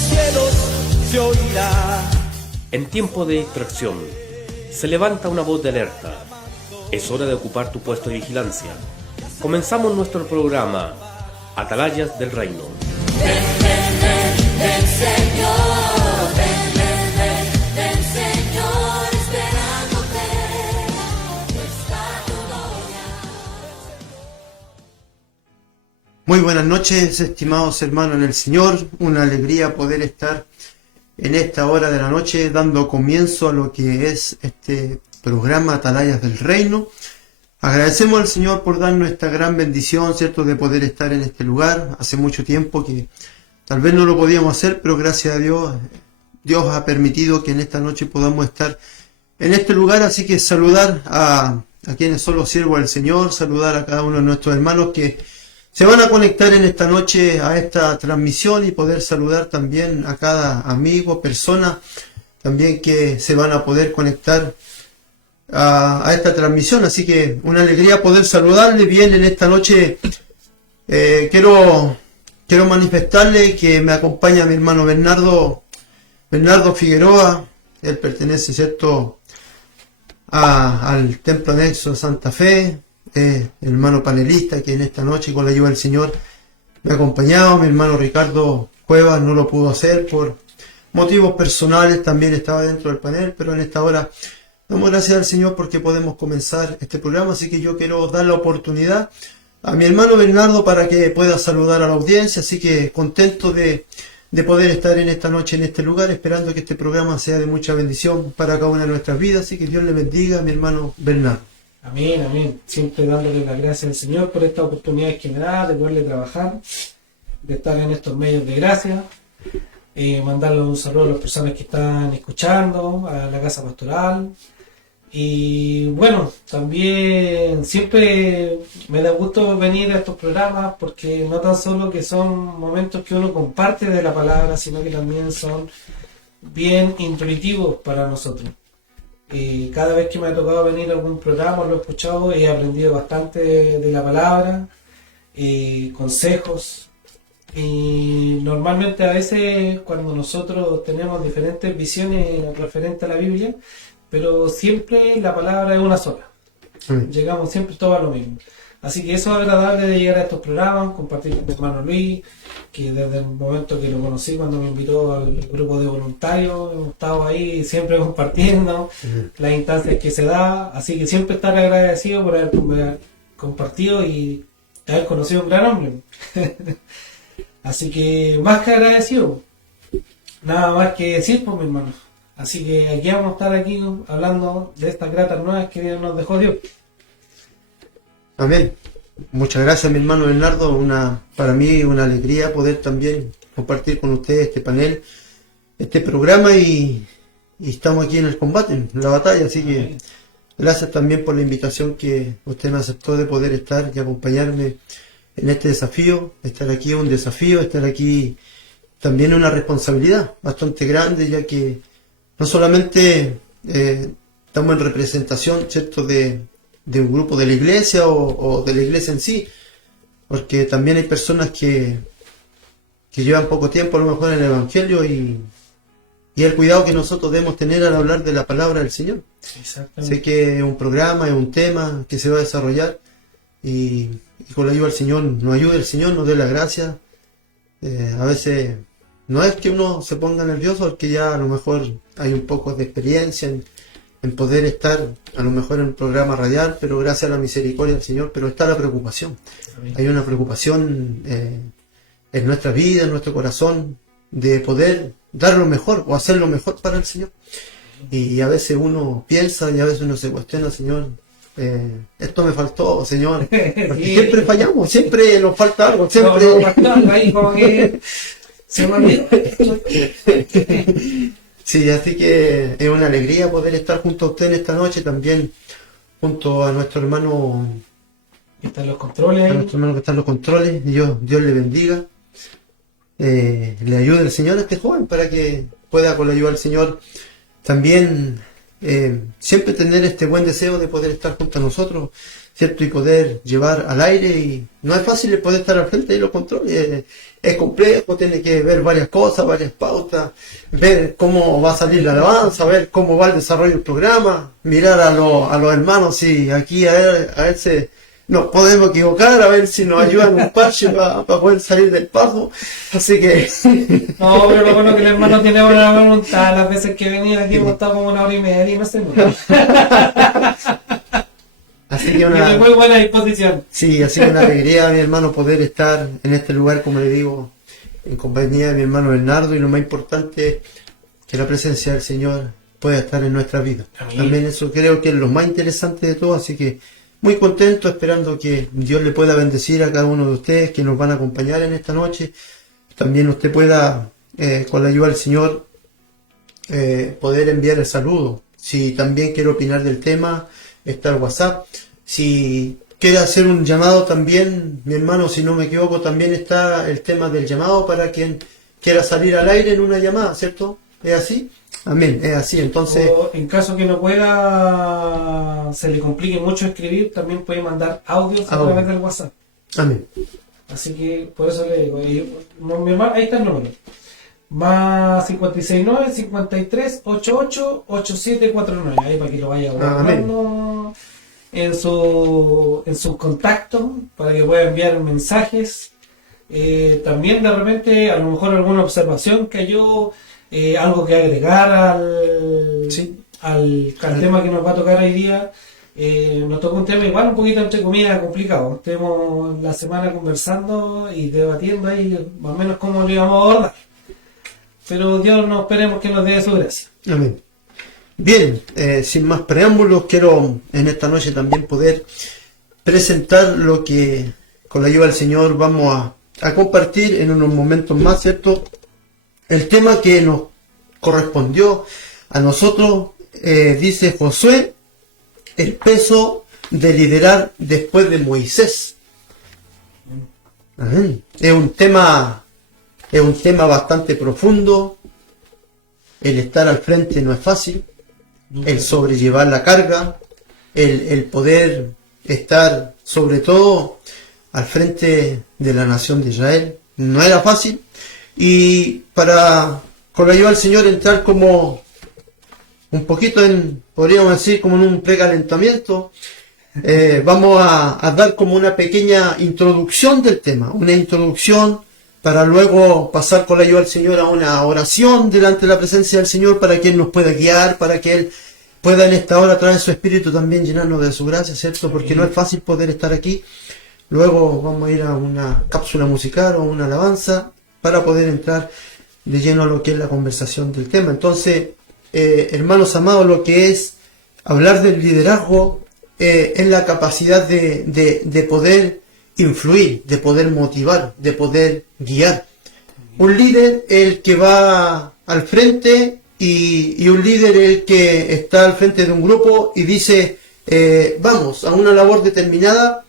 los cielos se oirá. En tiempo de distracción, se levanta una voz de alerta. Es hora de ocupar tu puesto de vigilancia. Comenzamos nuestro programa, Atalayas del Reino. Ven, Señor, ven, Señor, esperándote, está tu gloria. Muy buenas noches, estimados hermanos en el Señor. Una alegría poder estar en esta hora de la noche dando comienzo a lo que es este programa Atalayas del Reino. Agradecemos al Señor por darnos esta gran bendición, ¿cierto?, de poder estar en este lugar. Hace mucho tiempo que tal vez no lo podíamos hacer, pero gracias a Dios, Dios ha permitido que en esta noche podamos estar en este lugar. Así que saludar a quienes son los siervos del Señor, saludar a cada uno de nuestros hermanos que se van a conectar en esta noche a esta transmisión y poder saludar también a cada amigo, persona también que se van a poder conectar a esta transmisión. Así que una alegría poder saludarle bien en esta noche. Quiero manifestarle que me acompaña mi hermano Bernardo Figueroa. Él pertenece, ¿cierto?, al Templo Anexo de Santa Fe. Hermano panelista que en esta noche con la ayuda del Señor me ha acompañado. Mi hermano Ricardo Cuevas no lo pudo hacer por motivos personales, también estaba dentro del panel, pero en esta hora damos gracias al Señor porque podemos comenzar este programa. Así que yo quiero dar la oportunidad a mi hermano Bernardo para que pueda saludar a la audiencia. Así que contento de poder estar en esta noche en este lugar, esperando que este programa sea de mucha bendición para cada una de nuestras vidas. Así que Dios le bendiga a mi hermano Bernardo. Amén, amén. Siempre dándole las gracias al Señor por esta oportunidad que me da de poderle trabajar, de estar en estos medios de gracia. Mandarle un saludo a las personas que están escuchando, a la casa pastoral. Y bueno, también siempre me da gusto venir a estos programas porque no tan solo que son momentos que uno comparte de la palabra, sino que también son bien intuitivos para nosotros. Cada vez que me ha tocado venir a algún programa, lo he escuchado, he aprendido bastante de la palabra, consejos. Y normalmente a veces cuando nosotros tenemos diferentes visiones referentes a la Biblia, pero siempre la palabra es una sola. Llegamos siempre todos a lo mismo. Así que eso es agradable de llegar a estos programas, compartir con mi hermano Luis, que desde el momento que lo conocí, cuando me invitó al grupo de voluntarios, hemos estado ahí siempre compartiendo las instancias que se da. Así que siempre estar agradecido por haber compartido y haber conocido a un gran hombre. Así que más que agradecido, nada más que decir, pues, mi hermano. Así que aquí vamos a estar aquí hablando de estas gratas nuevas que nos dejó Dios. Amén. Muchas gracias, mi hermano Bernardo. Para mí una alegría poder también compartir con ustedes este panel, este programa, y estamos aquí en el combate, en la batalla. Así que gracias también por la invitación que usted me aceptó de poder estar y acompañarme en este desafío. Estar aquí es un desafío, estar aquí también es una responsabilidad bastante grande, ya que no solamente estamos en representación, ¿cierto?, de un grupo de la iglesia o de la iglesia en sí, porque también hay personas que llevan poco tiempo a lo mejor en el Evangelio y el cuidado que nosotros debemos tener al hablar de la palabra del Señor. Sé que es un programa, es un tema que se va a desarrollar y con la ayuda del Señor, nos ayude el Señor, nos dé la gracia. A veces no es que uno se ponga nervioso, porque ya a lo mejor hay un poco de experiencia en poder estar a lo mejor en un programa radial, pero gracias a la misericordia del Señor, pero está la preocupación. Amén. Hay una preocupación en nuestra vida, en nuestro corazón, de poder dar lo mejor o hacer lo mejor para el Señor. Y a veces uno piensa y a veces uno se cuestiona, Señor, esto me faltó, Señor, porque sí, siempre fallamos, siempre nos falta algo, siempre... No, ahí como que se me olvidó. Sí, así que es una alegría poder estar junto a usted en esta noche, también junto a nuestro hermano que está en los controles. A nuestro hermano que está en los controles. Dios le bendiga. Le ayude el Señor a este joven para que pueda, con la ayuda del Señor, también siempre tener este buen deseo de poder estar junto a nosotros. ¿cierto? Y poder llevar al aire, y no es fácil el poder estar al frente de los controles, es complejo, tiene que ver varias cosas, varias pautas, ver cómo va a salir la alabanza, ver cómo va el desarrollo del programa, mirar a los hermanos y aquí a ver si nos podemos equivocar, a ver si nos ayudan un parche para poder salir del paso, así que... No, pero lo bueno que el hermano tiene buena voluntad. Las veces que venía aquí hemos estado como 1 hora y media y no sé mucho. Así que Tiene muy buena disposición. sí, así que una alegría, mi hermano, poder estar en este lugar, como le digo, en compañía de mi hermano Bernardo, y lo más importante, que la presencia del Señor pueda estar en nuestra vida. Amén. También eso creo que es lo más interesante de todo, así que muy contento, esperando que Dios le pueda bendecir a cada uno de ustedes que nos van a acompañar en esta noche. También usted pueda, con la ayuda del Señor, poder enviar el saludo. Si también quiere opinar del tema, está el WhatsApp. Si quiere hacer un llamado también, mi hermano, si no me equivoco, también está el tema del llamado para quien quiera salir al aire en una llamada, ¿cierto? ¿Es así? Amén, es así. Entonces, O en caso que no pueda, se le complique mucho escribir, también puede mandar audios a Audio. través del WhatsApp. amén. Así que por eso le digo, mi hermano, ahí está el número. Más 569 53 88 8749. Ahí para que lo vaya guardando en su contacto, para que pueda enviar mensajes. También de repente, a lo mejor alguna observación que yo, algo que agregar al tema que nos va a tocar hoy día. Nos toca un tema igual un poquito, entre comillas, complicado. Estuvimos la semana conversando y debatiendo ahí más o menos cómo lo íbamos a abordar. Pero Dios, no esperemos que nos dé su gracia. Amén. Bien, sin más preámbulos, quiero en esta noche también poder presentar lo que con la ayuda del Señor vamos a compartir en unos momentos más, ¿cierto? El tema que nos correspondió a nosotros, dice Josué, el peso de liderar después de Moisés. Amén. Es un tema bastante profundo. El estar al frente no es fácil. El sobrellevar la carga, el poder estar sobre todo al frente de la nación de Israel, no era fácil. Y con la ayuda del Señor, entrar como un poquito podríamos decir, como en un precalentamiento, vamos a dar como una pequeña introducción del tema, una introducción para luego pasar con la ayuda del Señor a una oración delante de la presencia del Señor, para que Él nos pueda guiar, para que Él pueda en esta hora, a través de su Espíritu, también llenarnos de su gracia, ¿cierto? Porque no es fácil poder estar aquí. Luego vamos a ir a una cápsula musical o una alabanza para poder entrar de lleno a lo que es la conversación del tema. Entonces, hermanos amados, lo que es hablar del liderazgo es la capacidad de poder influir, de poder motivar, de poder guiar. Un líder es el que va al frente, y un líder es el que está al frente de un grupo y dice, vamos a una labor determinada.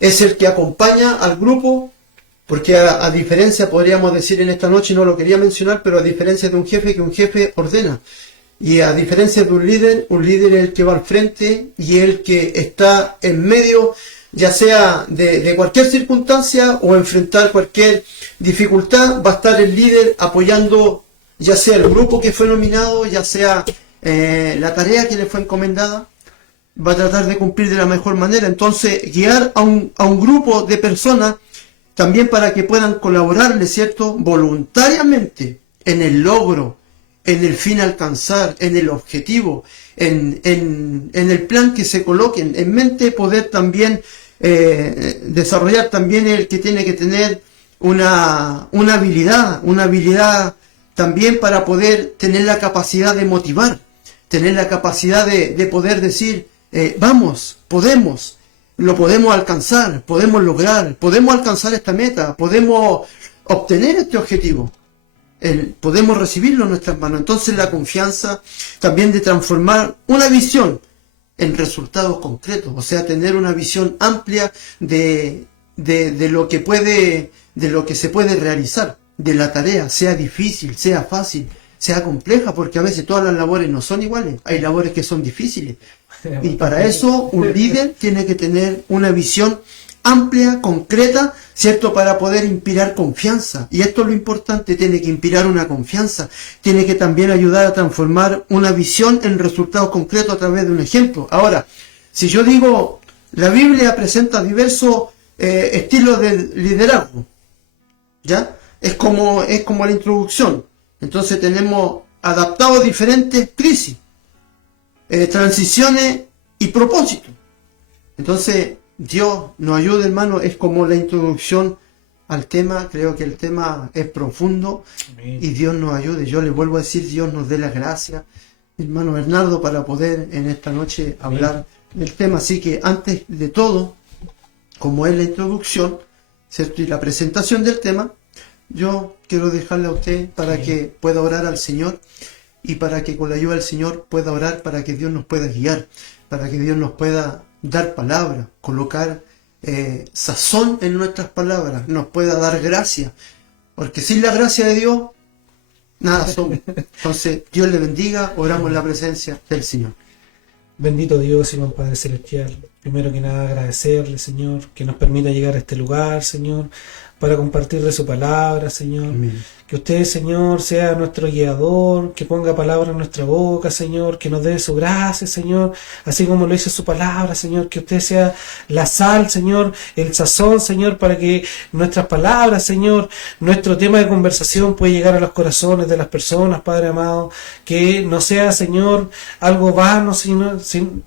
Es el que acompaña al grupo, porque a diferencia, podríamos decir en esta noche, no lo quería mencionar, pero a diferencia de un jefe, que un jefe ordena. Y a diferencia de un líder es el que va al frente y el que está en medio, ya sea de cualquier circunstancia o enfrentar cualquier dificultad. Va a estar el líder apoyando, ya sea el grupo que fue nominado, ya sea la tarea que le fue encomendada. Va a tratar de cumplir de la mejor manera. Entonces, guiar a un grupo de personas también para que puedan colaborarle, ¿cierto?, voluntariamente en el logro, en el fin a alcanzar, en el objetivo, en el plan que se coloquen en mente, poder también desarrollar también el que tiene que tener una habilidad también para poder tener la capacidad de motivar, tener la capacidad de poder decir, vamos, lo podemos alcanzar, podemos lograr, podemos alcanzar esta meta, podemos obtener este objetivo. Podemos recibirlo en nuestras manos. Entonces la confianza también de transformar una visión en resultados concretos, o sea, tener una visión amplia de lo que se puede realizar, de la tarea, sea difícil, sea fácil, sea compleja, porque a veces todas las labores no son iguales, hay labores que son difíciles. Y para eso un líder tiene que tener una visión amplia, concreta, ¿cierto? Para poder inspirar confianza. Y esto es lo importante, tiene que inspirar una confianza, tiene que también ayudar a transformar una visión en resultados concretos a través de un ejemplo. Ahora, si yo digo, la Biblia presenta diversos estilos de liderazgo, ¿ya? Es como la introducción. Entonces tenemos adaptados diferentes crisis, transiciones y propósitos. Entonces, Dios nos ayude, hermano, es como la introducción al tema. Creo que el tema es profundo. Amén. Y Dios nos ayude. Yo le vuelvo a decir, Dios nos dé las gracias, hermano Bernardo, para poder en esta noche hablar del tema. Así que antes de todo, como es la introducción, ¿cierto? Y la presentación del tema, yo quiero dejarle a usted para que pueda orar al Señor y para que con la ayuda del Señor pueda orar para que Dios nos pueda guiar, para que Dios nos pueda dar palabras, colocar sazón en nuestras palabras, nos pueda dar gracia, porque sin la gracia de Dios nada somos. Entonces, Dios le bendiga, oramos en la presencia del Señor. Bendito Dios y buen Padre Celestial, primero que nada agradecerle, Señor, que nos permita llegar a este lugar, Señor, para compartir de su palabra, Señor. Amén. Que usted, Señor, sea nuestro guiador, que ponga palabra en nuestra boca, Señor, que nos dé su gracia, Señor, así como lo hizo su palabra, Señor, que usted sea la sal, Señor, el sazón, Señor, para que nuestras palabras, Señor, nuestro tema de conversación pueda llegar a los corazones de las personas, Padre amado, que no sea, Señor, algo vano,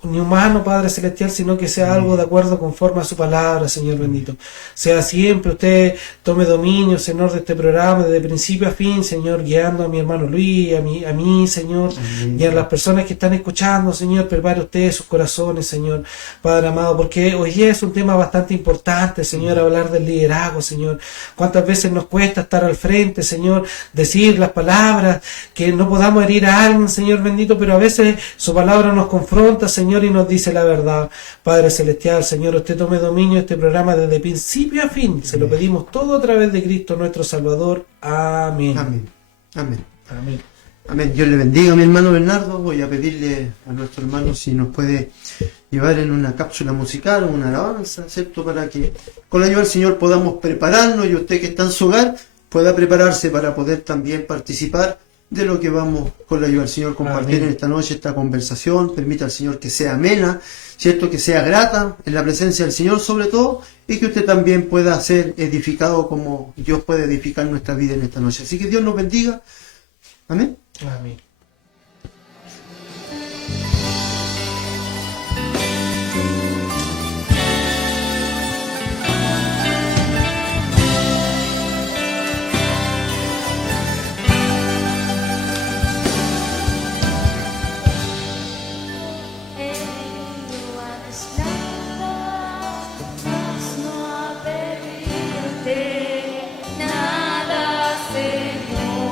ni humano, Padre Celestial, sino que sea algo de acuerdo conforme a su palabra, Señor bendito. Sea siempre usted tome dominio, Señor, de este programa desde principio a fin, Señor, guiando a mi hermano Luis, a mí, Señor, y a las personas que están escuchando, Señor, prepare usted sus corazones, Señor, Padre amado, porque hoy día es un tema bastante importante, Señor, hablar del liderazgo, Señor. Cuántas veces nos cuesta estar al frente, Señor, decir las palabras, que no podamos herir a alguien, Señor bendito, pero a veces su palabra nos confronta, Señor, y nos dice la verdad. Padre Celestial, Señor, usted tome dominio de este programa desde principio a fin. Se lo pedimos todo a través de Cristo nuestro Salvador. Amén. Amén. Amén. Amén. Amén. Dios le bendiga, mi hermano Bernardo. Voy a pedirle a nuestro hermano si nos puede llevar en una cápsula musical o una alabanza, ¿cierto? Para que con la ayuda del Señor podamos prepararnos y usted que está en su hogar pueda prepararse para poder también participar de lo que vamos con la ayuda del Señor compartir. Amén. En esta noche, esta conversación. Permita al Señor que sea amena, ¿cierto? Que sea grata en la presencia del Señor sobre todo, y que usted también pueda ser edificado como Dios puede edificar nuestra vida en esta noche. Así que Dios nos bendiga. Amén. Amén. Nada, Señor.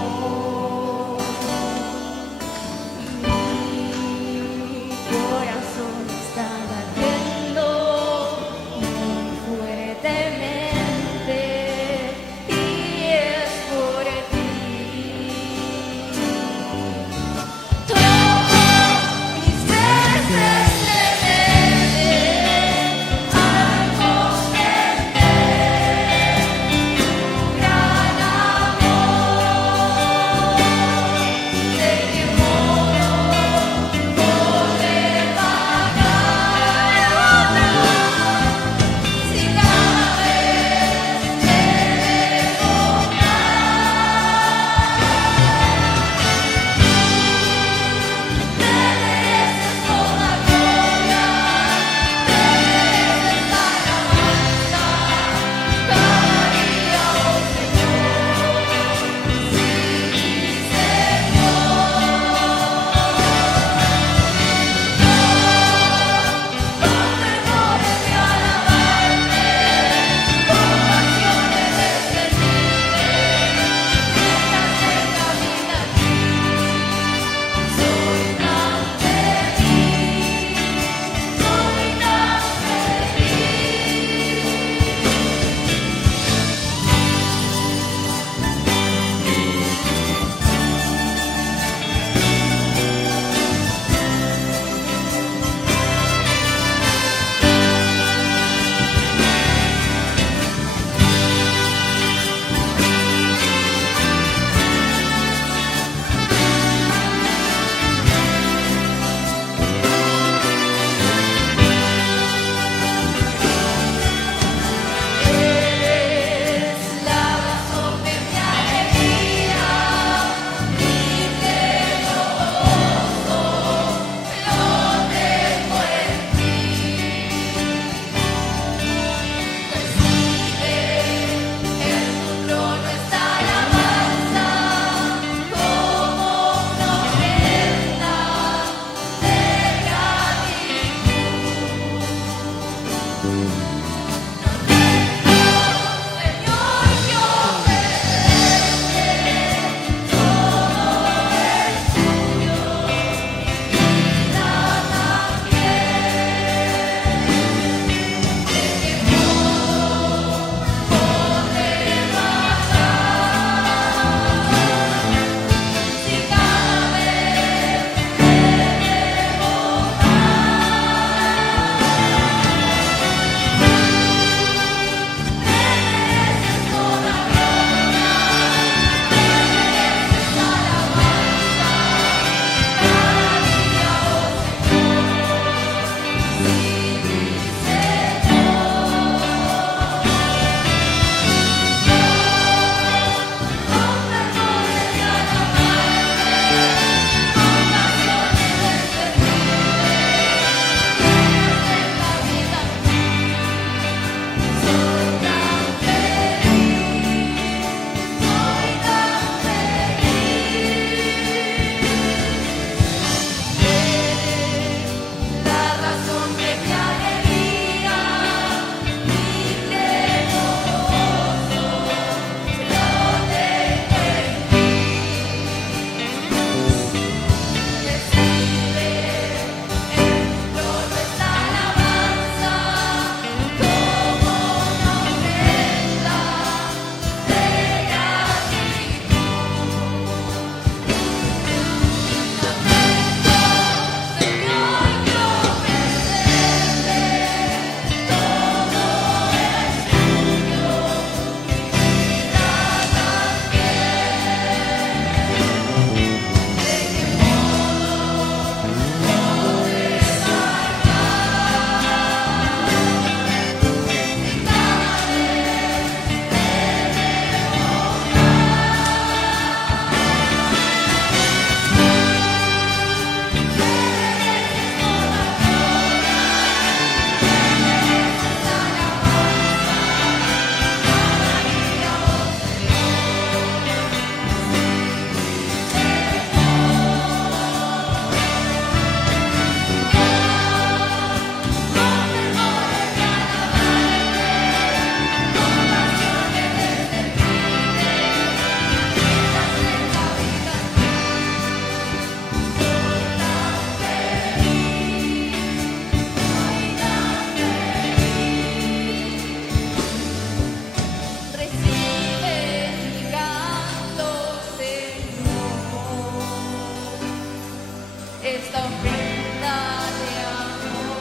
esta ofrenda de amor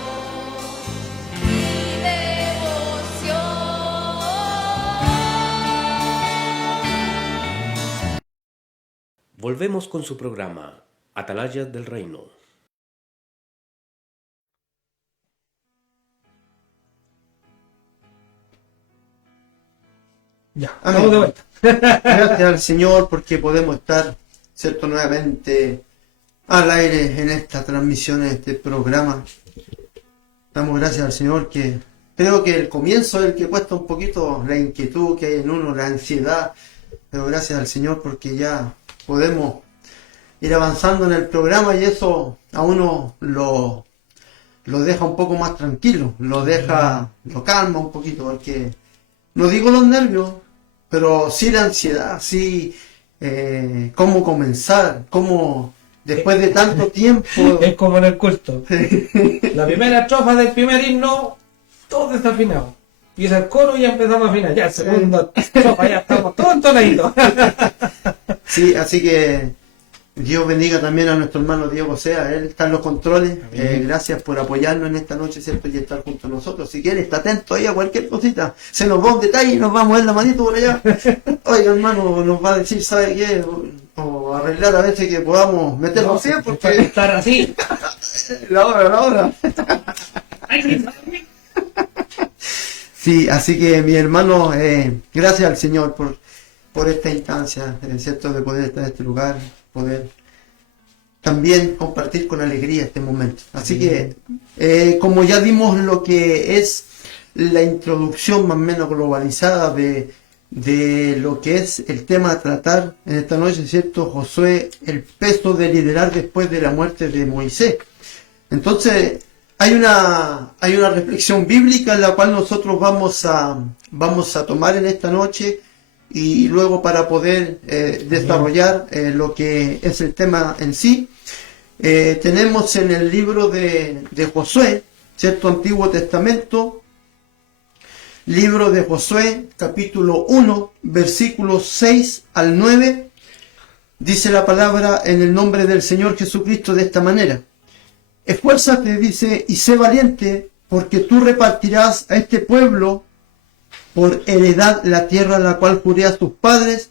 y devoción. Volvemos con su programa, Atalayas del Reino. Ya, Amén. vamos de vuelta. Gracias al Señor porque podemos estar, ¿cierto?, nuevamente al aire en esta transmisión, en este programa. Damos gracias al Señor, que creo que el comienzo es el que cuesta un poquito, la inquietud que hay en uno, la ansiedad, pero gracias al Señor porque ya podemos ir avanzando en el programa y eso a uno lo deja un poco más tranquilo, lo calma un poquito, porque no digo los nervios, pero sí la ansiedad, sí cómo comenzar, cómo después de tanto tiempo. Es como en el culto. La primera estrofa del primer himno, todo está afinado. Y es el coro y ya empezamos a afinar. Ya, el segundo estrofa, ya estamos todos entonaditos. Sí, así que Dios bendiga también a nuestro hermano Diego Sea, él está en los controles. Gracias por apoyarnos en esta noche, ¿cierto? Y estar junto a nosotros. Si quiere, está atento ahí a cualquier cosita. Se nos va un detalle y nos vamos a ver la manito por allá. Oiga, hermano, nos va a decir, ¿sabe qué? O arreglar a veces que podamos meternos bien, porque estar así. la hora. Sí, así que mi hermano, gracias al Señor por esta instancia, ¿cierto? De poder estar en este lugar, poder también compartir con alegría este momento. Así que, como ya dimos lo que es la introducción más o menos globalizada de lo que es el tema a tratar en esta noche, ¿cierto? Josué, el peso de liderar después de la muerte de Moisés. Entonces, hay una reflexión bíblica en la cual nosotros vamos a tomar en esta noche y luego para poder desarrollar lo que es el tema en sí. Tenemos en el libro de Josué, ¿cierto? Antiguo Testamento, libro de Josué, capítulo 1, versículos 6 al 9, dice la palabra en el nombre del Señor Jesucristo de esta manera: esfuérzate, dice, y sé valiente, porque tú repartirás a este pueblo por heredad la tierra a la cual juré a tus padres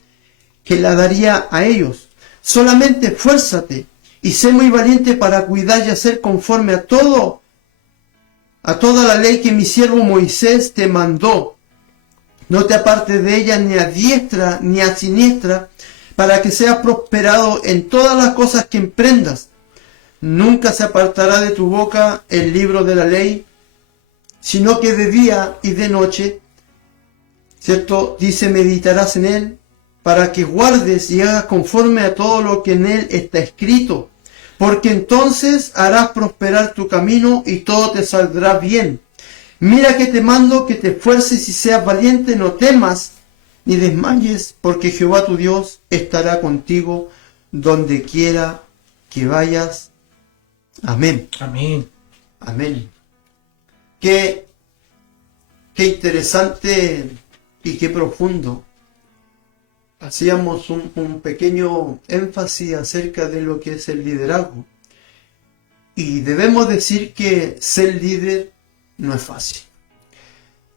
que la daría a ellos. Solamente esfuérzate y sé muy valiente para cuidar y hacer conforme a toda la ley que mi siervo Moisés te mandó. No te apartes de ella ni a diestra ni a siniestra, para que seas prosperado en todas las cosas que emprendas. Nunca se apartará de tu boca el libro de la ley, sino que de día y de noche, ¿cierto? Dice, meditarás en él, para que guardes y hagas conforme a todo lo que en él está escrito, porque entonces harás prosperar tu camino y todo te saldrá bien. Mira que te mando que te esfuerces y seas valiente, no temas ni desmayes, porque Jehová tu Dios estará contigo donde quiera que vayas. Amén. Amén. Amén. Qué interesante y qué profundo. Hacíamos un pequeño énfasis acerca de lo que es el liderazgo. Y debemos decir que ser líder no es fácil.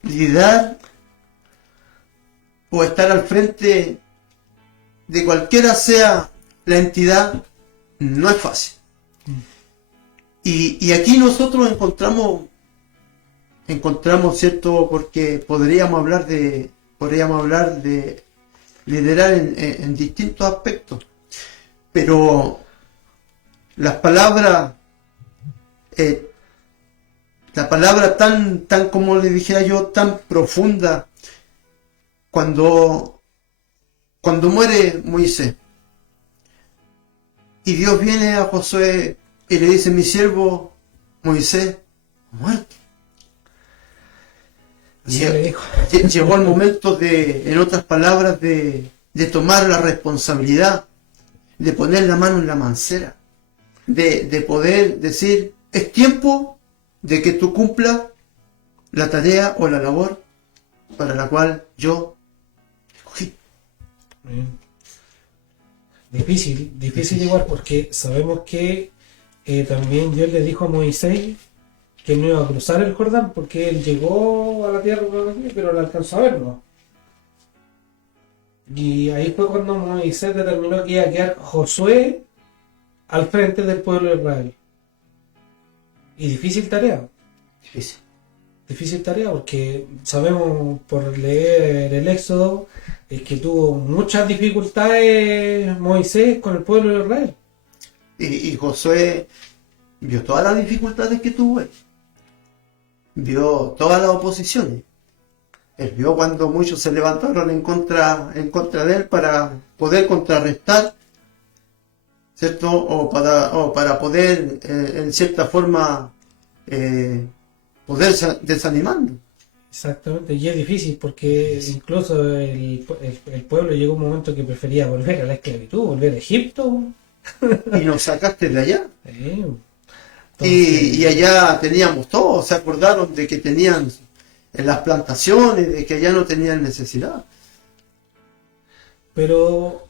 Liderar o estar al frente de cualquiera sea la entidad no es fácil. Y aquí nosotros encontramos, ¿cierto? Porque podríamos hablar de liderar en distintos aspectos. Pero las palabras, la palabra tan como le dijera yo, tan profunda, cuando muere Moisés y Dios viene a Josué y le dice, mi siervo Moisés ha muerto. Llegó el momento en otras palabras, de tomar la responsabilidad, de poner la mano en la mancera, de poder decir, es tiempo de que tú cumplas la tarea o la labor para la cual yo escogí. Difícil igual, porque sabemos que también Dios le dijo a Moisés que no iba a cruzar el Jordán porque él llegó a la tierra prometida, pero no alcanzó a verlo. Y ahí fue cuando Moisés determinó que iba a quedar Josué al frente del pueblo de Israel. Y difícil tarea. Difícil tarea porque sabemos por leer el Éxodo es que tuvo muchas dificultades Moisés con el pueblo de Israel. Y Josué vio todas las dificultades que tuvo él. Vio todas las oposiciones. Él vio cuando muchos se levantaron en contra de él para poder contrarrestar, ¿cierto? O para poder, en cierta forma, poder desanimarlo. Exactamente, y es difícil porque incluso el pueblo llegó un momento que prefería volver a la esclavitud, volver a Egipto. Y nos sacaste de allá. Entonces, Y allá teníamos todo, se acordaron de que tenían en las plantaciones, de que allá no tenían necesidad. pero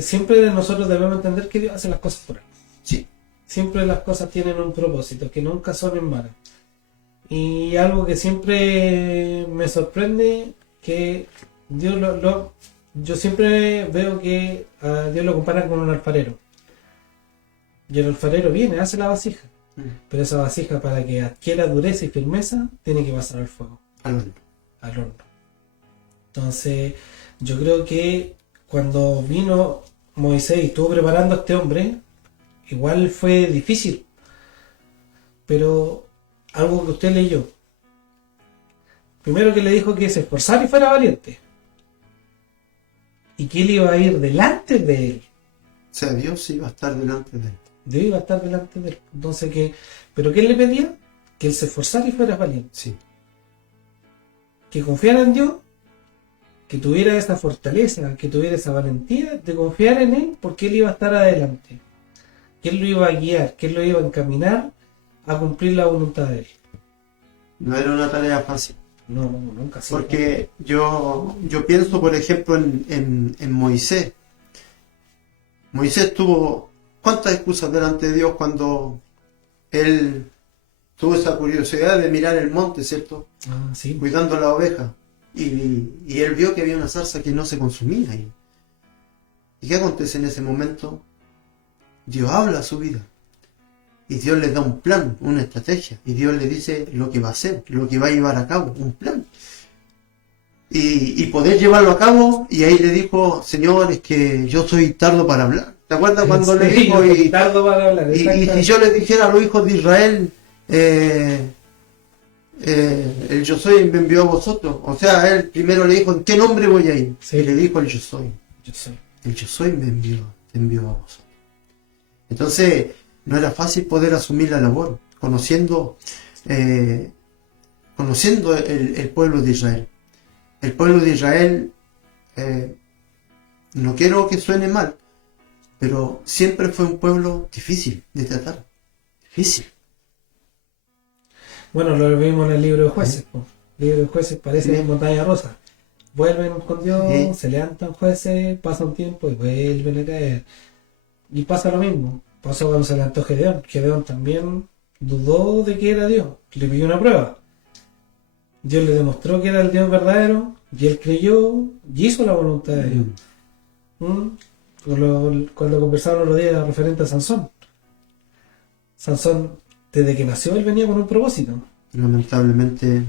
siempre nosotros debemos entender que Dios hace las cosas por algo. Sí. Siempre las cosas tienen un propósito, que nunca son en vano. Y algo que siempre me sorprende, que Dios yo siempre veo que a Dios lo comparan con un alfarero. Y el alfarero viene, hace la vasija. Pero esa vasija, para que adquiera dureza y firmeza, tiene que pasar al fuego, Al al horno. Entonces, yo creo que cuando vino Moisés y estuvo preparando a este hombre, igual fue difícil. Pero algo que usted leyó, primero que le dijo que se esforzara y fuera valiente, y que él iba a ir delante de él. O sea, Dios iba a estar delante de él. Dios iba a estar delante de él. Entonces, ¿pero qué le pedía? Que él se esforzara y fuera valiente. Sí. Que confiara en Dios, que tuviera esa fortaleza, que tuviera esa valentía de confiar en él, porque él iba a estar adelante. Que él lo iba a guiar, que él lo iba a encaminar a cumplir la voluntad de él. No era una tarea fácil. No, nunca. Porque yo pienso, por ejemplo, en Moisés. Moisés tuvo cuántas excusas delante de Dios cuando él tuvo esa curiosidad de mirar el monte, ¿cierto? Sí. Cuidando la oveja. Y él vio que había una zarza que no se consumía ahí. ¿Y qué acontece en ese momento? Dios habla a su vida. Y Dios le da un plan, una estrategia. Y Dios le dice lo que va a hacer, lo que va a llevar a cabo, un plan. Y poder llevarlo a cabo, y ahí le dijo, Señor, es que yo soy tardo para hablar. ¿Te acuerdas cuando le dijo? Tardo para hablar, Y si yo le dijera a los hijos de Israel, el yo soy me envió a vosotros. O sea, él primero le dijo, ¿en qué nombre voy a ir? Sí. Y le dijo el yo soy. Yo soy. El yo soy me envió a vosotros. Entonces, no era fácil poder asumir la labor, conociendo el pueblo de Israel. El pueblo de Israel, no quiero que suene mal, pero siempre fue un pueblo difícil de tratar. Difícil. Bueno, lo vimos en el libro de Jueces. El libro de Jueces parece Sí. montaña rusa. Vuelven con Dios, Sí. se levantan jueces, pasa un tiempo y vuelven a caer. Y pasa lo mismo. Pasó cuando se levantó Gedeón. Gedeón también dudó de que era Dios. Le pidió una prueba. Dios le demostró que era el Dios verdadero y él creyó y hizo la voluntad de Dios. Cuando conversamos los días referente a Sansón. Sansón, desde que nació, él venía con un propósito. Lamentablemente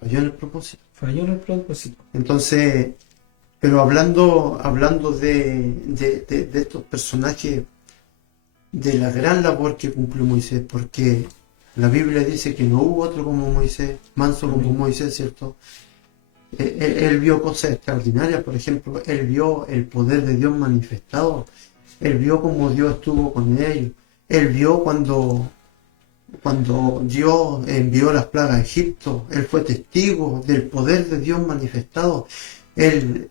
falló en el propósito. Falló en el propósito. Entonces, pero hablando de estos personajes, de la gran labor que cumplió Moisés, porque la Biblia dice que no hubo otro como Moisés, manso como Moisés, ¿cierto? Él vio cosas extraordinarias, por ejemplo, él vio el poder de Dios manifestado, él vio cómo Dios estuvo con ellos, él vio cuando Dios envió las plagas a Egipto, él fue testigo del poder de Dios manifestado, él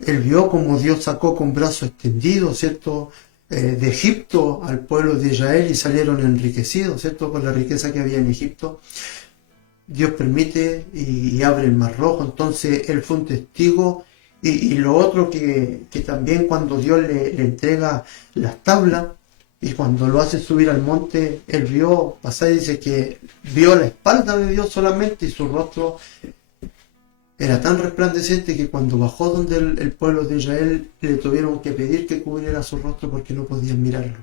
vio cómo Dios sacó con brazos extendidos, ¿cierto?, de Egipto al pueblo de Israel y salieron enriquecidos, ¿cierto?, con la riqueza que había en Egipto. Dios permite y abre el Mar Rojo, entonces él fue un testigo. Y lo otro que también cuando Dios le entrega las tablas, Y cuando lo hace subir al monte, él vio, pasar y dice que vio la espalda de Dios solamente y su rostro era tan resplandeciente que cuando bajó donde el pueblo de Israel le tuvieron que pedir que cubriera su rostro porque no podían mirarlo.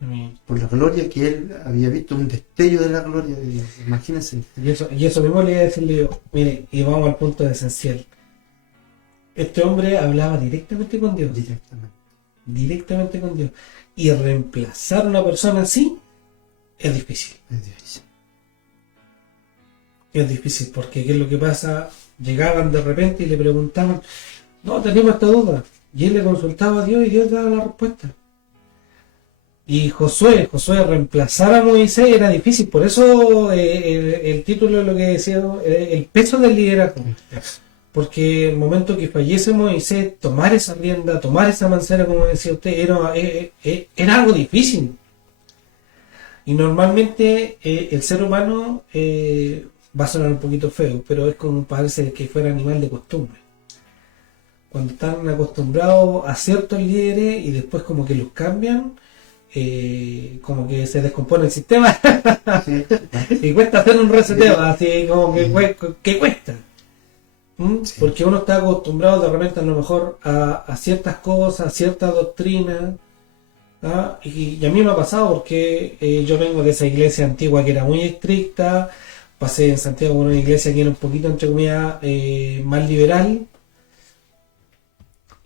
Amén. Por la gloria que él había visto, un destello de la gloria de Dios. Imagínense. Y eso mismo le iba a decirle yo, mire, y vamos al punto esencial. Este hombre hablaba directamente con Dios. Directamente con Dios. Y reemplazar a una persona así es difícil. Es difícil porque ¿qué es lo que pasa? Llegaban de repente y le preguntaban, no, tenemos esta duda. Y él le consultaba a Dios y Dios daba la respuesta. Y Josué reemplazar a Moisés era difícil. Por eso el título de lo que decía, el peso del liderazgo. Porque el momento que fallece Moisés, tomar esa rienda, tomar esa mancera, como decía usted, era algo difícil. Y normalmente el ser humano va a sonar un poquito feo, pero es como parece que fuera animal de costumbre. Cuando están acostumbrados a ciertos líderes y después como que los cambian, como que se descompone el sistema y cuesta hacer un reseteo, así como que cuesta. Sí. Porque uno está acostumbrado de repente a lo mejor a ciertas cosas, a ciertas doctrinas, ¿ah? Y a mí me ha pasado porque yo vengo de esa iglesia antigua que era muy estricta, pasé en Santiago por una iglesia que era un poquito, entre comillas, más liberal,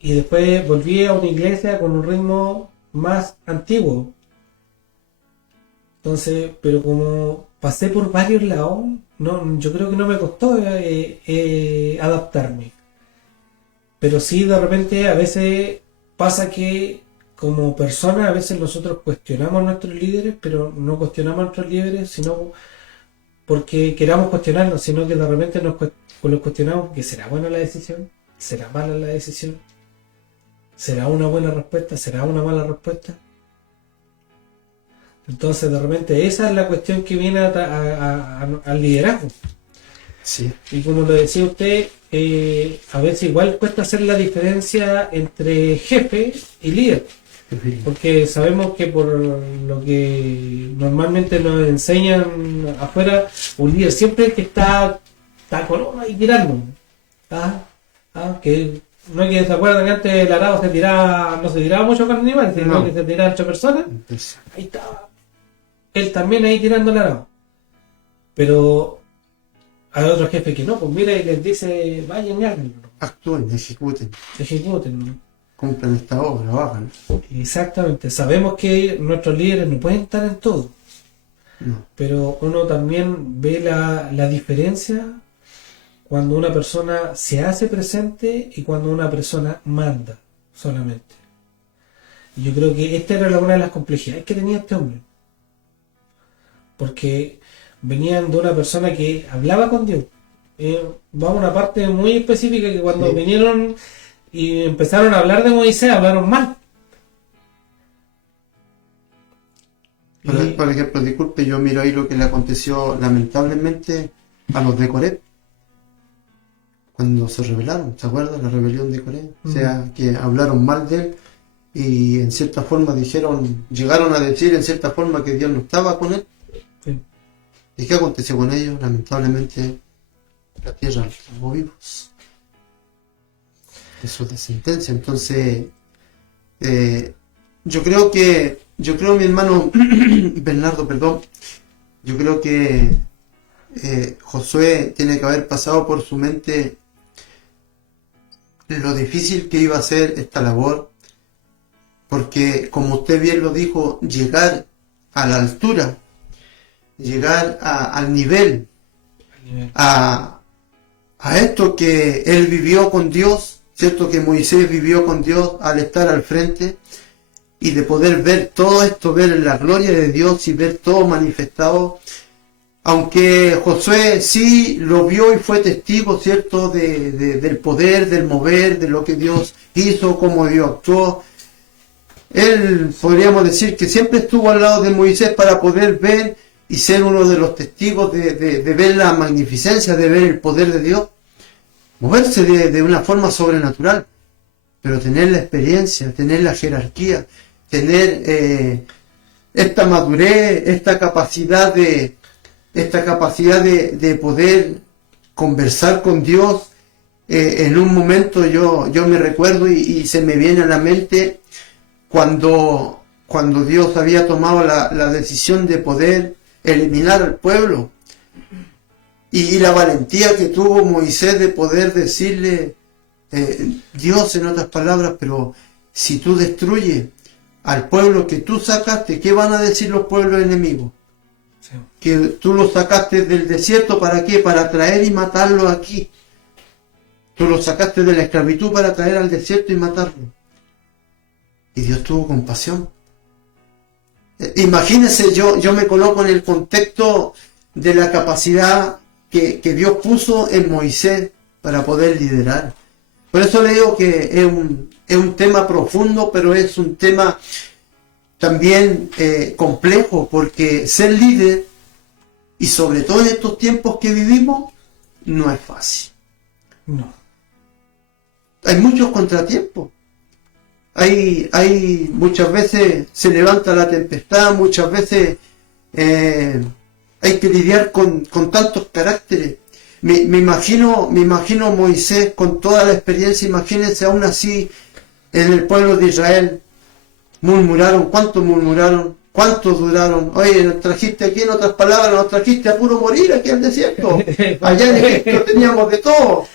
y después volví a una iglesia con un ritmo más antiguo. Entonces, pero como pasé por varios lados, yo creo que no me costó adaptarme. Pero sí, de repente, a veces pasa que como personas, a veces nosotros cuestionamos a nuestros líderes, pero no cuestionamos a nuestros líderes, sino porque queramos cuestionarnos, sino que de repente los cuestionamos porque ¿será buena la decisión? ¿Será mala la decisión? ¿Será una buena respuesta? ¿Será una mala respuesta? Entonces, de repente, esa es la cuestión que viene al liderazgo. Sí. Y como lo decía usted, a veces igual cuesta hacer la diferencia entre jefe y líder. Porque sabemos que por lo que normalmente nos enseñan afuera, un líder siempre es que está con y tirando. Que no es que se acuerdan que antes el arado no se tiraba mucho con animales, sino que se tiraban 8 personas. Ahí estaba él también ahí tirando el arado. Pero hay otros jefes que no, pues mira y les dice, vayan y háganlo. Actúen, ejecuten, ¿no? Cumplan esta obra, hagan. Exactamente. Sabemos que nuestros líderes no pueden estar en todo. No. Pero uno también ve la diferencia cuando una persona se hace presente y cuando una persona manda solamente. Y yo creo que esta era una de las complejidades que tenía este hombre. Porque venían de una persona que hablaba con Dios. Vamos a una parte muy específica que cuando vinieron y empezaron a hablar de Moisés, hablaron mal. Por ejemplo, disculpe, yo miro ahí lo que le aconteció lamentablemente a los de Coré cuando se rebelaron, ¿se acuerdan? La rebelión de Coré. O sea, que hablaron mal de él y en cierta forma llegaron a decir en cierta forma que Dios no estaba con él. Sí. ¿Y qué aconteció con ellos? Lamentablemente la tierra los tomó vivos. Eso es de sentencia. Entonces, yo creo, mi hermano Bernardo, yo creo que Josué tiene que haber pasado por su mente lo difícil que iba a ser esta labor, porque como usted bien lo dijo, llegar a la altura, llegar al nivel, a esto que él vivió con Dios, cierto que Moisés vivió con Dios al estar al frente, y de poder ver todo esto, ver la gloria de Dios y ver todo manifestado, aunque Josué sí lo vio y fue testigo, cierto, del poder, del mover, de lo que Dios hizo, cómo Dios actuó. Él, podríamos decir, que siempre estuvo al lado de Moisés para poder ver y ser uno de los testigos de ver la magnificencia, de ver el poder de Dios, moverse de una forma sobrenatural, pero tener la experiencia, tener la jerarquía, tener esta madurez, esta capacidad de poder conversar con Dios. En un momento yo me recuerdo y se me viene a la mente cuando Dios había tomado la decisión de poder eliminar al pueblo, y la valentía que tuvo Moisés de poder decirle, Dios, en otras palabras, pero si tú destruyes al pueblo que tú sacaste, ¿qué van a decir los pueblos enemigos? Sí. Que tú los sacaste del desierto, ¿para qué? Para traer y matarlo aquí. Tú los sacaste de la esclavitud para traer al desierto y matarlo. Y Dios tuvo compasión. Imagínense, yo me coloco en el contexto de la capacidad que Dios puso en Moisés para poder liderar. Por eso le digo que es un tema profundo, pero es un tema también complejo, porque ser líder, y sobre todo en estos tiempos que vivimos, no es fácil. No. Hay muchos contratiempos. Hay muchas veces se levanta la tempestad, muchas veces hay que lidiar con tantos caracteres. Me imagino Moisés con toda la experiencia. Imagínense, aún así en el pueblo de Israel murmuraron. ¿Cuánto murmuraron? ¿Cuánto duraron? Oye, nos trajiste aquí, en otras palabras, nos trajiste a puro morir aquí al desierto. Allá en Egipto teníamos de todo.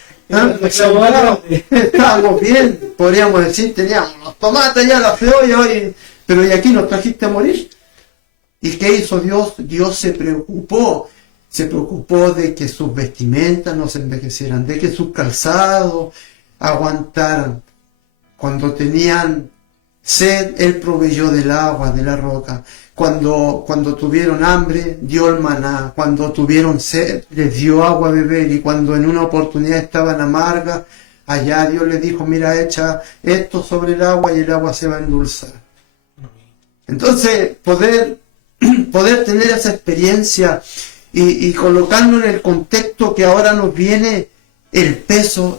Estábamos bien, podríamos decir, teníamos los tomates ya, la cebolla, oye, pero y aquí nos trajiste a morir. ¿Y qué hizo Dios? Dios se preocupó de que sus vestimentas no se envejecieran, de que sus calzados aguantaran. Cuando tenían sed, Él proveyó del agua, de la roca. Cuando tuvieron hambre, dio el maná. Cuando tuvieron sed, les dio agua a beber. Y cuando en una oportunidad estaban amargas, allá Dios les dijo, mira, echa esto sobre el agua y el agua se va a endulzar. Entonces, poder tener esa experiencia y colocarnos en el contexto que ahora nos viene, el peso